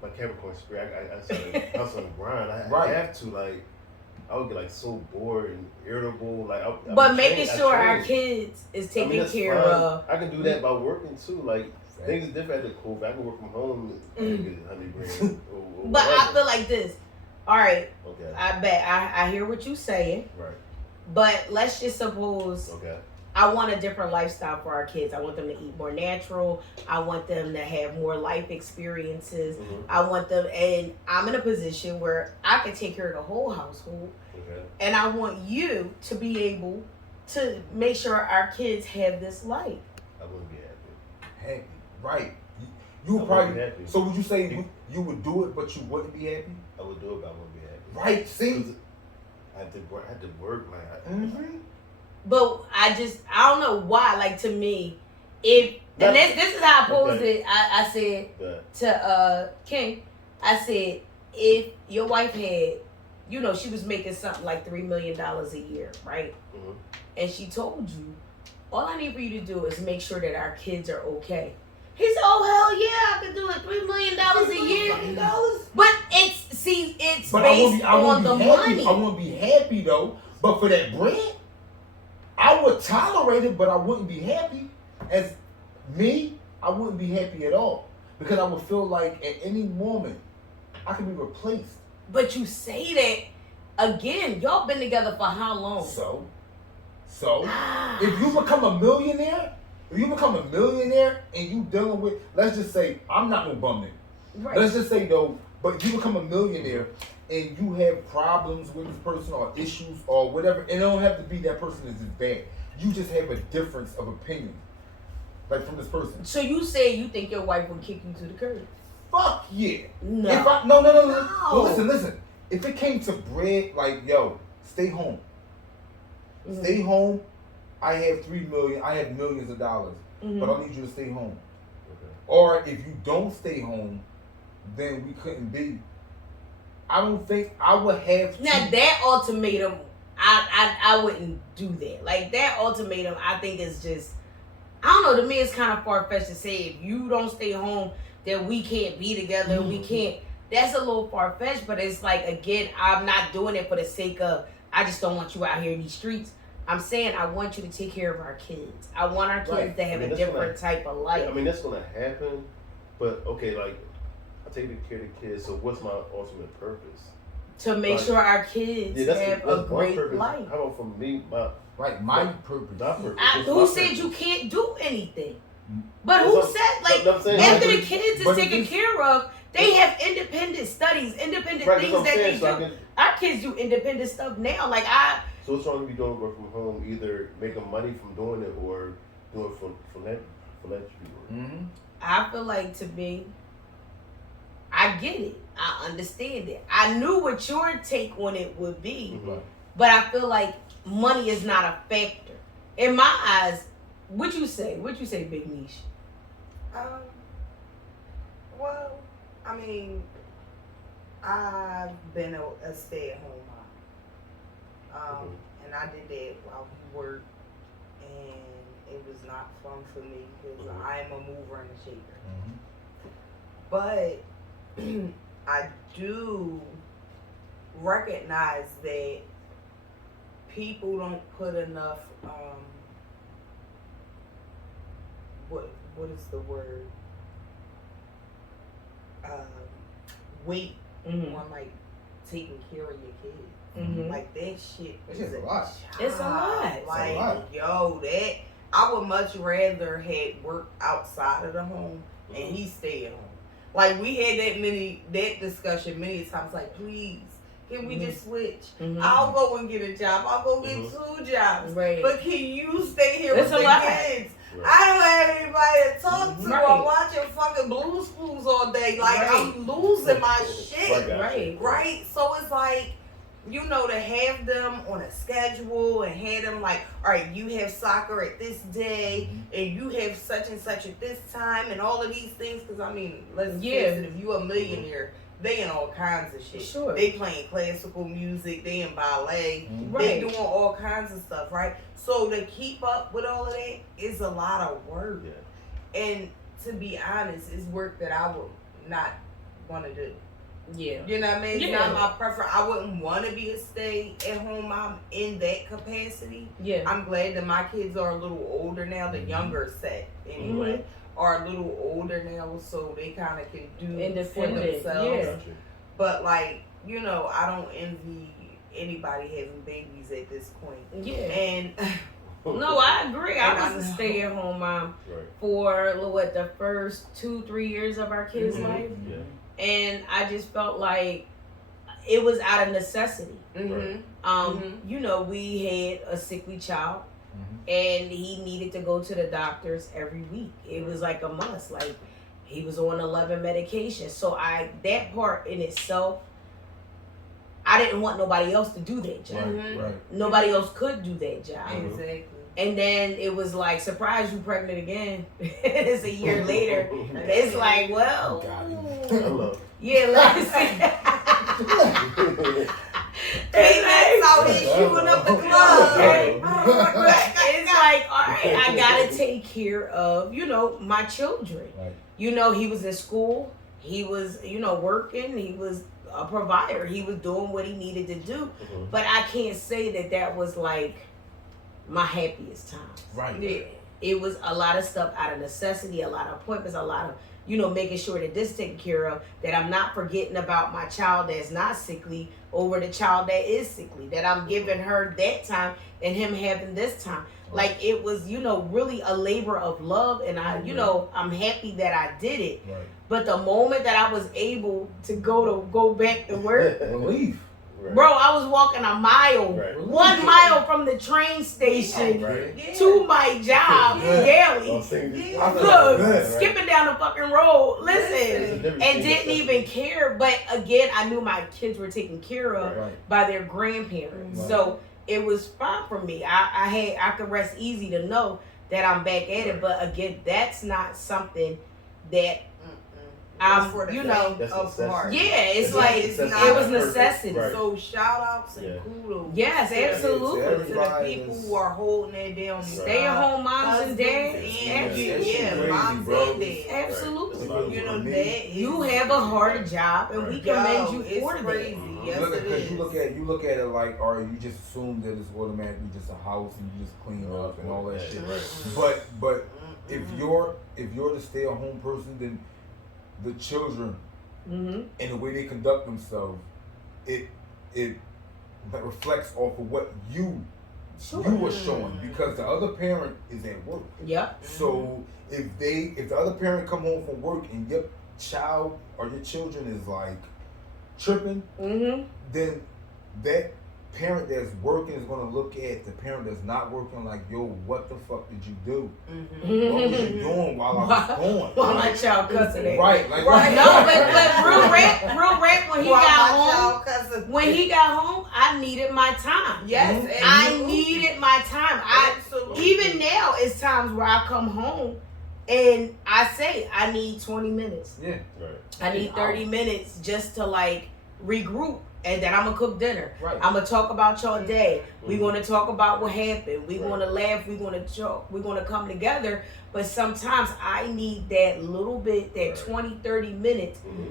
my Capricorn spirit, I started hustling and grind. I Right. have to like. I would get like so bored and irritable. Like, But making sure our kids is taken that's care fine. of. I can do that by working too. Like things are different at the COVID. I can work from home and get $100,000. Or But I whatever. feel like this. All right, Okay. I bet I hear what you're saying, Right. but let's just suppose Okay. I want a different lifestyle for our kids. I want them to eat more natural. I want them to have more life experiences. Mhm. I want them, and I'm in a position where I can take care of the whole household, Okay. and I want you to be able to make sure our kids have this life. I wouldn't be happy. Happy, right? I You would wouldn't probably. be happy. So would you say you would do it, but you wouldn't be happy? I would do it, but I wouldn't be happy. Right. See. 'Cause I had to work. Like. Mm-hmm. But I don't know why. Like to me, if and this is how I posed Okay. it. I said But to King, I said if your wife had, you know, she was making something like $3 million a year, right? Mhm. And she told you, all I need for you to do is make sure that our kids are okay. He said, "Oh hell yeah, I could do it. $3 million a year." But it's But based I on wouldn't the be happy. money. I wouldn't be happy though. But for that bread, I would tolerate it, but I wouldn't be happy. As me, I wouldn't be happy at all because I would feel like at any moment I could be replaced. But you say that again. Y'all been together for how long? So Ah. if you become a millionaire, and you dealing with, let's just say, I'm not no bum nigga. Right. Let's just say though, but you become a millionaire and you have problems with this person or issues or whatever, and it don't have to be that person is just bad. You just have a difference of opinion, like from this person. So you say you think your wife would kick you to the curb? Fuck yeah. No. If I, no. No. Listen. If it came to bread, like yo, stay home. Mhm. Stay home. I have $3 million. I have millions of dollars, Mhm. but I need you to stay home. Okay. Or if you don't stay home, then we couldn't be. I don't think I would have to. Now that ultimatum, I wouldn't do that. Like that ultimatum, I think is just, I don't know. To me, it's kind of far fetched to say if you don't stay home, then we can't be together. We can't. That's a little far fetched, but it's like again, I'm not doing it for the sake of I just don't want you out here in these streets. I'm saying I want you to take care of our kids. I want our kids Right. to have a that's different type of life. I mean, that's gonna happen. But okay, like I take care of the kids. So what's my ultimate purpose? To make sure our kids have a great life. How about for me, my purpose. my purpose. Who said you can't do anything? But who said, like, after the kids is taken care of, they have independent studies, independent things that they do. Our kids do independent stuff now. Like, So what's wrong with you doing work from home? Either making money from doing it or doing philanthropy work. I feel like, to me, I get it. I understand it. I knew what your take on it would be. But I feel like money is not a factor. In my eyes, what you say, Big Niche? Well, I mean, I've been a stay-at-home mom. And I did that while we worked, and it was not fun for me because I am a mover and a shaker. But I do recognize that people don't put enough what is the word, weight on like taking care of your kids. Like that shit is a lot. It's a lot. Like, yo, that I would much rather had work outside of the home and he stay at home. Like, we had that discussion many times. Like, please, can we just switch? I'll go and get a job. I'll go get 2 jobs. Right. But can you stay here with the kids? Right. I don't have anybody to talk to. I'm watching fucking Blue's Clues all day. Like, I'm losing my shit. Right? So it's like, you know, to have them on a schedule and have them like, all right, you have soccer at this day and you have such and such at this time and all of these things. Because, I mean, let's face it, if you a millionaire, they in all kinds of shit. Sure. They playing classical music, they in ballet, they doing all kinds of stuff, right? So to keep up with all of that is a lot of work. And to be honest, it's work that I would not want to do. Yeah. You know what I mean? It's not my preference. I wouldn't want to be a stay-at-home mom in that capacity. Yeah. I'm glad that my kids are a little older now. The younger set, anyway, are a little older now, so they kind of can do for themselves. Yeah. But, like, you know, I don't envy anybody having babies at this point. Yeah. And no, I agree. I was a stay-at-home mom for the first 2-3 years of our kids' life. Yeah. And I just felt like it was out of necessity. You know, we had a sickly child and he needed to go to the doctors every week. It was like a must. Like, he was on 11 medications. So that part in itself, I didn't want nobody else to do that job. Nobody else could do that job. Exactly. And then it was like, surprise, you pregnant again. It's a year later. It's like, well, yeah, let's see. Hey, that's how he's shooting up the club. It's like, all right, I gotta take care of, you know, my children. You know, he was in school. He was, you know, working. He was a provider. He was doing what he needed to do. But I can't say that was like my happiest time. Yeah. It was a lot of stuff out of necessity, a lot of appointments, a lot of, you know, making sure that this is taken care of, that I'm not forgetting about my child that's not sickly over the child that is sickly, that I'm giving her that time and him having this time. Like, it was, you know, really a labor of love, and I, you know, I'm happy that I did it. But the moment that I was able to go back to work, relief. Bro, I was walking a mile, 1 mile from the train station to my job daily. Look, skipping down the fucking road, listen, and didn't even care. But again, I knew my kids were taken care of by their grandparents, so it was fine for me. I could rest easy to know that I'm back at it. But again, that's not something that for the you know, faint of heart. yeah, it's Yeah, like it's it not was perfect. necessity. Right. So shout outs and Yeah. kudos. Yes, to the- absolutely. To the Everybody people is- who are holding their damn Stay at home moms and dads. and Absolutely. yeah, Crazy, moms bro. and dads. Absolutely. You know For me, that is, You have a hard job, and we Right. commend you it's for that. crazy. Yes, Look at, it cause is. you look at it like, or you just assume that it's automatically just a house and you just clean up and all that shit. Right. But if you're the stay at home person, then the children Mm-hmm. and the way they conduct themselves, it that reflects off of what you are showing, because the other parent is at work. Yep. So if the other parent come home from work and your child or your children is like tripping, Mm-hmm. then that parent that's working is gonna look at the parent that's not working like, yo, what the fuck did you do? What was you doing while I was gone? Why my child cussing at? Right, like Right. No, but real rap when he Why got my home. child cousin- When he got home, I needed my time. Yes, I absolutely. needed my time. Absolutely. Even now, it's times where I come home and I say I need 20 minutes. Yeah. Right. I need 30 minutes just to like regroup, and then I'm gonna cook dinner. Right. I'm gonna talk about your day. We're Mhm. gonna talk about what happened. We're Right. gonna laugh. We're gonna talk. We're gonna come together. But sometimes I need that little bit, that Right. 20, 30 minutes, Mhm.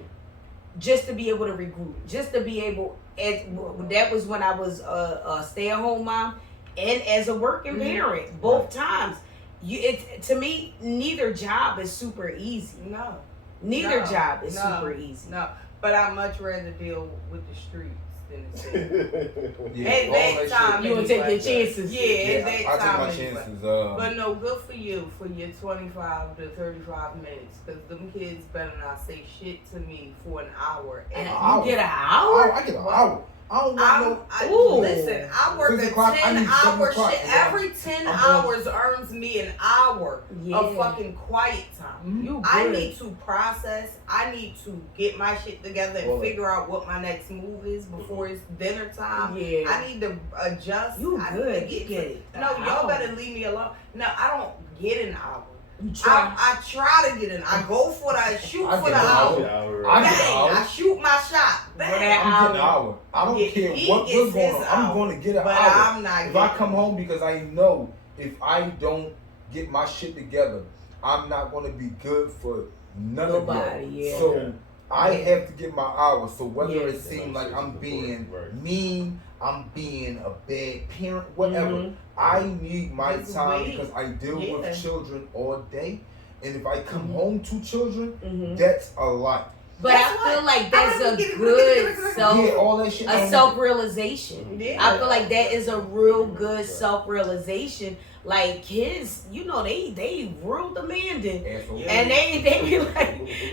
just to be able to regroup, just to be able. That was when I was a stay-at-home mom and as a working Mhm. parent. Both times, to me, neither job is super easy. No. Neither No, job is no, super easy. No, but I'd much rather deal with the streets than the city. Yeah, At all that time, You gonna take your anyway. chances. Yeah, Yeah, at that I take time my anyway. chances. But no, good for you for your 25 to 35 minutes, because them kids better not say shit to me for an hour. And hour. you get an hour? I get an hour. I don't want Ooh. Listen, I work 6 a o'clock, I 10 need 7 hour o'clock, shit. bro. Every 10 I'm hours earns me an hour Yeah. of fucking quiet time. You I good. need to process. I need to get my shit together and Well, figure out what my next move is before it's dinner time. Yeah. I need to adjust. You I good. Need to You get it. No, An y'all hour. better leave me alone. No, I don't get an hour. You try. I try to get in. I go for the shoot I for get the an hour. Hour. I Bang! get an hour. I shoot my shot. Bang! For that I'm getting an hour. I don't Yeah, care he what gets was going on. his I'm hour, going to get an but hour. I'm not If I getting come it. home, because I know if I don't get my shit together, I'm not going to be good for none Nobody, of y'all. yeah. So Yeah. I Yeah. have to get my hour. So whether Yeah. it seems like I'm being Right. mean, I'm being a bad parent, whatever, Mhm. I need my Just time wait. because I deal Yeah. with children all day. And if I come Mhm. home to children, Mhm. that's a lot. But Guess I feel what? like that's I a get it, good get it. self, Yeah, all that shit. a don't- self-realization. Yeah. I feel like that is a real good Right. self-realization. Like kids, you know, they real demanding. Asshole. Yeah. And they be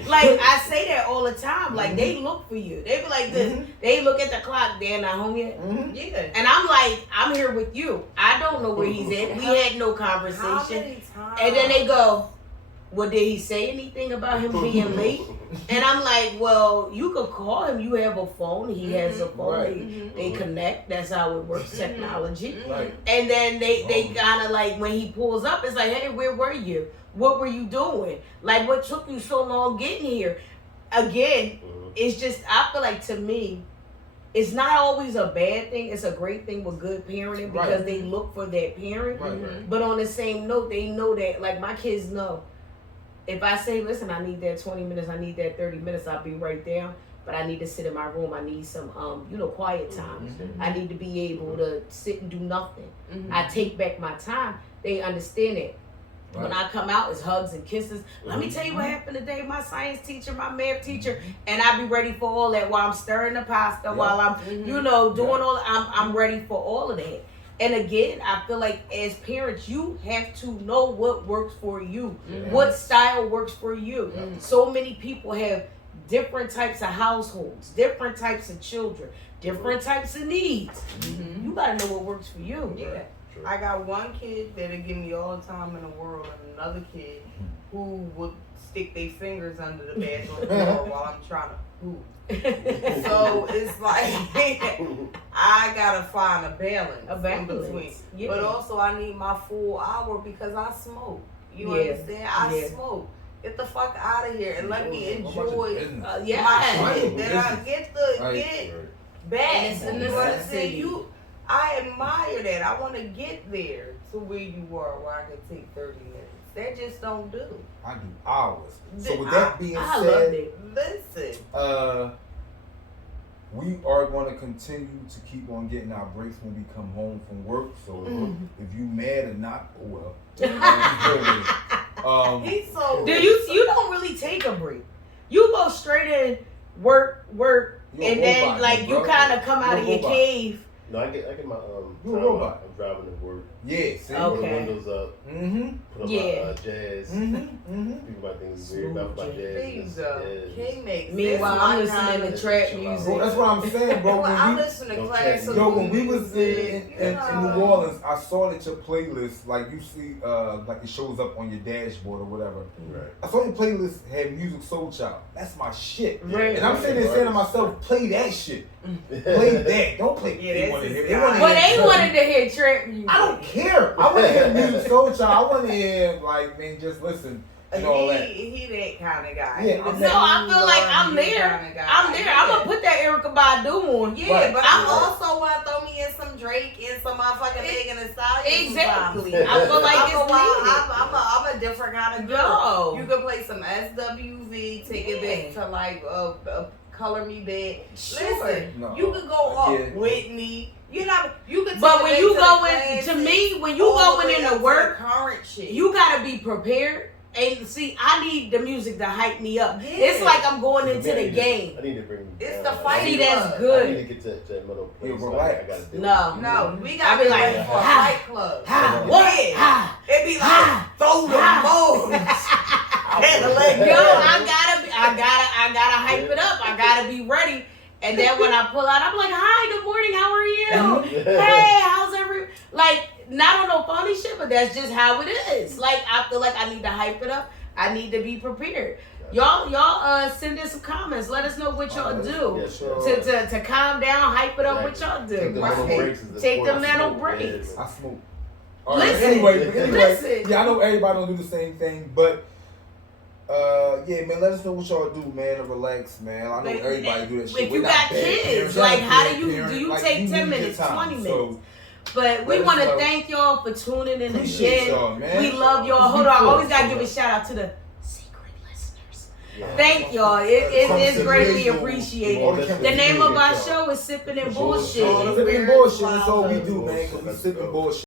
like I say that all the time. Like they look for you. They be like this. Mhm. They look at the clock. They're not home yet. Mhm. Yeah. And I'm like, I'm here with you. I don't know where he's at. We had no How conversation. many times? And then they go, well, did he say anything about him being late? And I'm like, well, you could call him. You have a phone. He has a phone. Right. Mhm. They connect. That's how it works, technology. Right. And then they Oh. kind of like, when he pulls up, it's like, hey, where were you? What were you doing? Like, what took you so long getting here? Again, it's just, I feel like to me, it's not always a bad thing. It's a great thing with good parenting because Right. they look for that parent. Right, Mm-hmm. right. But on the same note, they know that, like my kids know, if I say, listen, I need that 20 minutes, I need that 30 minutes, I'll be right there. But I need to sit in my room. I need some, quiet time. Mhm. I need to be able to sit and do nothing. Mhm. I take back my time. They understand it. When Right. I come out, it's hugs and kisses. Let me tell you what happened today. My science teacher, my math teacher, and I be ready for all that while I'm stirring the pasta, while I'm, Mhm. doing all. I'm ready for all of that. And again, I feel like as parents, you have to know what works for you, Mhm. what style works for you. Mhm. So many people have different types of households, different types of children, different types of needs. Mhm. You gotta know what works for you. Yeah. True. I got one kid that'll give me all the time in the world, and another kid who would stick their fingers under the bathroom door while I'm trying to poop. So it's like I gotta find a balance, A balance, in between. yeah. But also I need my full hour because I smoke. You Yeah, understand? I yeah. smoke. Get the fuck out of here and let me How much enjoy is business? my Yeah. shit. That I get the Like, get And back. it's a You know what I'm necessity. saying? I admire that. I want to get there to where you are, where I can take 30 minutes. That just don't do. I do hours. So with that being I loved said, it. Listen. we are going to continue to keep on getting our breaks when we come home from work. So if you mad or not, oh well. He's so. Do you don't really take a break. You go straight in, work, You a and then robot, like you bro. kind of come You out a of your robot. cave. No, I get my You a time robot. out. I'm driving to work. Yeah, see? Oh. Put the Okay. windows up. Mm-hmm. Put on Yeah. my jazz. Mm-hmm. People might think it's weird Smooth about my jazz. jazz. There you go. King makes. Meanwhile, I'm listening to trap Bro, music. that's what I'm saying, bro. Well, I When we, listen to Don't classical check. yo, when we was music, in you New know. Orleans, I saw that your playlist, like you see, like it shows up on your dashboard or whatever. Right. I saw your playlist had Music Soul Child. That's my shit. Right. And I'm sitting there saying to myself, play that shit. Play that. Don't play Yeah, they that's wanna his hear. guy. They wanna But hear they wanted to hear trap music. I don't care. I want to hear Music Soul Child. I want to hear, like, man, just listen and all that. He that kind of guy. Yeah, He was I'm No, I that feel like R&B I'm there. kinda guy. I'm there. I'm gonna put that Erykah Badu on. Yeah, Right. but Yeah. I also want to throw me in some Drake and some motherfucking Megan Thee Stallion. Exactly. sometimes. I feel like I'm it's a wild- needed. I'm a different kind of girl. Yo. You can play some SWV, take it back to like Color Me Back. Sure. Listen, No. you could go off Yeah. Whitney. You know, you could. But take when it you back go the in, to classics, me, when you all the going way into up to work, the current shit. you gotta be prepared. And see, I need the music to hype me up. Yeah. It's like I'm going into the game. I need to bring. It's down. the fight See, club. that's I need good. to get to that middle place. Yeah, so relax. I gotta do No. it. No, we I got be to be like, ready for a ha, fight club. Ha, What? Yeah. Ha, It be like ha, throw the ha. moves. And let Yo, go. I gotta hype it up. I gotta be ready. And then when I pull out, I'm like, hi, good morning, how are you? Hey, how's every like not on no funny shit, but that's just how it is. Like I feel like I need to hype it up. I need to be prepared. Y'all send in some comments. Let us know what y'all do Yeah, sure. to calm down, hype it up. What y'all do? Take the mental Right. breaks is Take the important. mental Yeah, breaks. I smoke. All right, Listen, anyway, listen. yeah, I know everybody don't do the same thing, but yeah, man, let us know what y'all do, man, to relax, man. I know Like, everybody do that shit. if We're you not got bad kids, parents. like, Y'all how bad do you- parents. do you Like, take need 10 your minutes, time. 20 So, minutes? But we Let us want to know. thank y'all for tuning in Appreciate again. y'all, man. We love y'all. Hold on, I always gotta give a shout out to the secret listeners. Yeah. Thank y'all. It is greatly appreciated. The name of our show is Sipping and Bullshit. Sipping and bullshit. That's all we do, man. Cause we sipping bullshit.